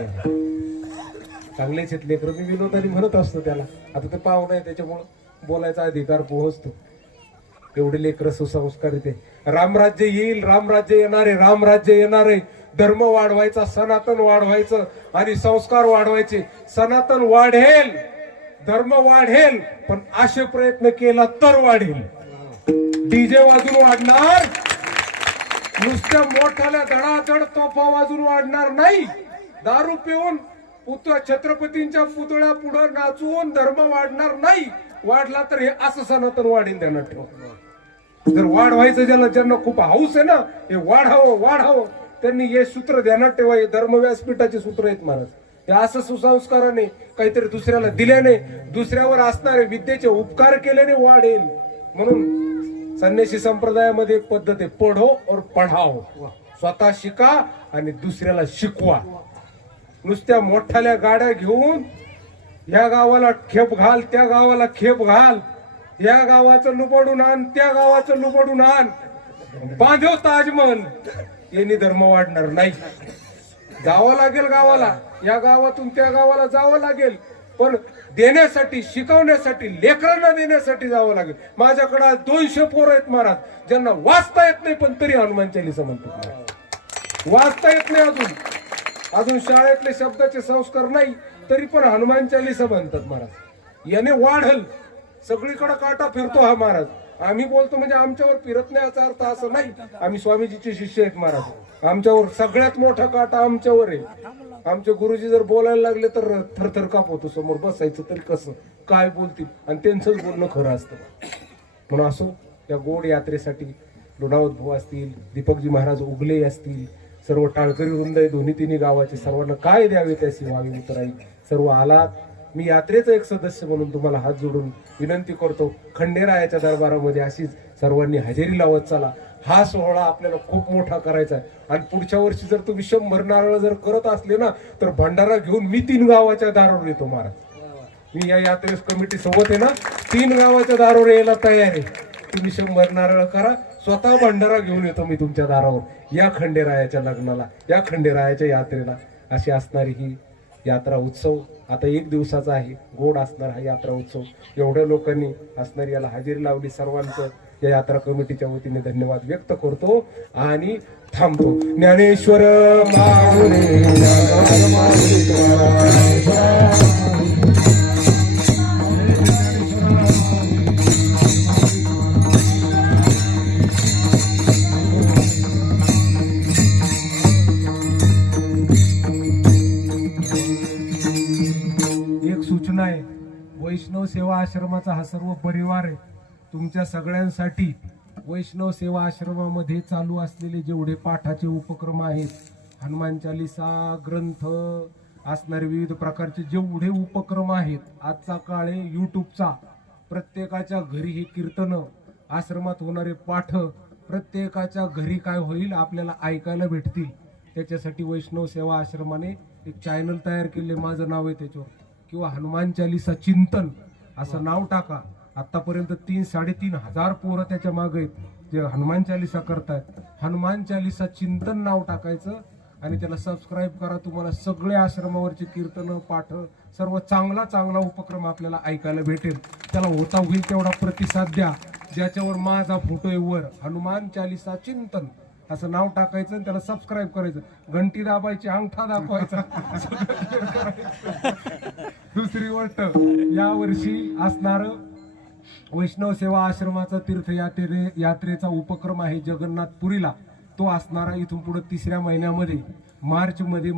चांगलेच आहेत लेकर. मी विनोदाने म्हणत असतो त्याला. आता ते पाहुणं आहे त्याच्यामुळं बोलायचा अधिकार पोहोचतो. एवढे लेकर सुसंस्कारित आहे. रामराज्य येईल, रामराज्य येणार आहे, रामराज्य येणार आहे. धर्म वाढवायचा, सनातन वाढवायचं आणि संस्कार वाढवायचे. सनातन वाढेल, धर्म वाढेल, पण असे प्रयत्न केला तर वाढेल. डीजे वाजून वाढणार, नुसत्या मोठ्याला धडाधड तोफा वाजून वाढणार नाही. दारू पिऊन छत्रपतींच्या पुतळ्या पुढे नाचून धर्म वाढणार नाही. वाढला तर हे असं सनातन वाढीन ध्यानात ठेवा. जर वाढवायचं ज्यांना खूप हाऊस आहे ना, हे वाढावं वाढावं, त्यांनी हे सूत्र ध्यानात ठेवा. हे धर्म व्यासपीठाचे सूत्र आहेत महाराज. हे असं सुसंस्काराने काहीतरी दुसऱ्याला दिल्याने, दुसऱ्यावर असणारे विद्येचे उपकार केल्याने वाढेल. म्हणून संन्यासी संप्रदायामध्ये एक पद्धत आहे, पढो और पढाओ. स्वतः शिका आणि दुसऱ्याला शिकवा. नुसत्या मोठ्याल्या गाड्या घेऊन या गावाला खेप घाल, त्या गावाला खेप घाल, या गावाचं लुबडून आण, त्या गावाचं लुबडून आण, बांधव ताजमहल, यांनी धर्म वाढणार नाही. जावं लागेल गावाला, या गावातून त्या गावाला जावं लागेल, पण देण्यासाठी, शिकवण्यासाठी, लेकरांना देण्यासाठी जावं लागेल. माझ्याकडे 200 पोरं आहेत महाराज, ज्यांना वाचता येत नाही पण तरी हनुमान चालीसा म्हणतात. वाचता येत नाही अजून शाळेतले शब्दाचे संस्कार नाही तरी पण हनुमान चालीसा म्हणतात महाराज. याने वाढल. सगळीकडे काटा फिरतो हा महाराज. आम्ही बोलतो म्हणजे आमच्यावर फिरत नाही याचा अर्थ असं नाही. आम्ही स्वामीजीचे शिष्य आहेत महाराज. आमच्यावर सगळ्यात मोठा काटा आमच्यावर आहे. आमचे गुरुजी जर बोलायला लागले तर थरथर कापतो. समोर बसायचं तरी कसं काय बोलतील, आणि त्यांचंच बोलणं खरं असतं. म्हणून असो या गोड यात्रेसाठी लोणावत भाऊ असतील, दीपकजी महाराज उगले असतील, सर्व टाळकरी वृंद आहे दोन्ही तिन्ही गावाचे, सर्वांना काय द्यावे त्याची व्हावी उतराई. सर्व आलात. मी यात्रेचा एक सदस्य म्हणून तुम्हाला हात जोडून विनंती करतो, खंडेरायाच्या दरबारामध्ये अशीच सर्वांनी हजेरी लावत चला. हा सोहळा आपल्याला खूप मोठा करायचा आहे. आणि पुढच्या वर्षी जर तुम्ही 100 नारळ जर करत असले ना तर भंडारा घेऊन मी 3 गावाच्या दारावर येतो महाराज. मी या यात्रेस कमिटी सोबत आहे ना, 3 गावाच्या दारावर यायला तयार आहे. तुम्ही 100 नारळ करा, स्वतः भंडारा घेऊन येतो मी तुमच्या दारावर. या खंडेरायाच्या लग्नाला, या खंडेरायाच्या यात्रेला. अशी असणारी ही यात्रा उत्सव आता 1 दिवसाचा आहे, गोड असणार हा यात्रा उत्सव. एवढ्या लोकांनी असणार याला हजेरी लावली. सर्वांचं या यात्रा कमिटीच्या वतीने धन्यवाद व्यक्त करतो आणि थांबतो. ज्ञानेश्वर माऊली एक सूचना आहे, वैष्णव सेवा आश्रमाचा हा सर्व परिवार आहे तुमच्या सगळ्यांसाठी. वैष्णव सेवा आश्रमामध्ये चालू असलेले जेवढे पाठाचे उपक्रम आहेत, हनुमान चालिसा ग्रंथ असणारे विविध प्रकारचे जेवढे उपक्रम आहेत, आजचा काळ आहे यूट्यूबचा. प्रत्येकाच्या घरी हे कीर्तन, आश्रमात होणारे पाठ प्रत्येकाच्या घरी काय होईल आपल्याला ऐकायला भेटतील. त्याच्यासाठी वैष्णव सेवा आश्रमाने एक चॅनल तयार केले, माझं नाव आहे त्याच्यावर, किंवा हनुमान चालिसा चिंतन असं नाव टाका. आतापर्यंत 3-3.5 हजार पोरं त्याच्या मागे आहेत जे हनुमान चालिसा करतायत. हनुमान चालिसा चिंतन नाव टाकायचं आणि त्याला सबस्क्राईब करा. तुम्हाला सगळे आश्रमावरचे कीर्तन पाठ सर्व चांगला चांगला उपक्रम आपल्याला ऐकायला भेटेल. त्याला होता होईल तेवढा प्रतिसाद द्या. ज्याच्यावर माझा फोटो आहे वर हनुमान चालिसा चिंतन असं नाव टाकायचं आणि त्याला सबस्क्राईब करायचं, घंटी दाबायची, अंगठा दाखवायचा. दुसरी गोष्ट, यावर्षी असणार वैष्णव सेवा आश्रमाचा तीर्थयात्रेचा उपक्रम आहे जगन्नाथपुरीला. तो असणारा इथून पुढे 3ऱ्या महिन्यामध्ये मार्च मध्ये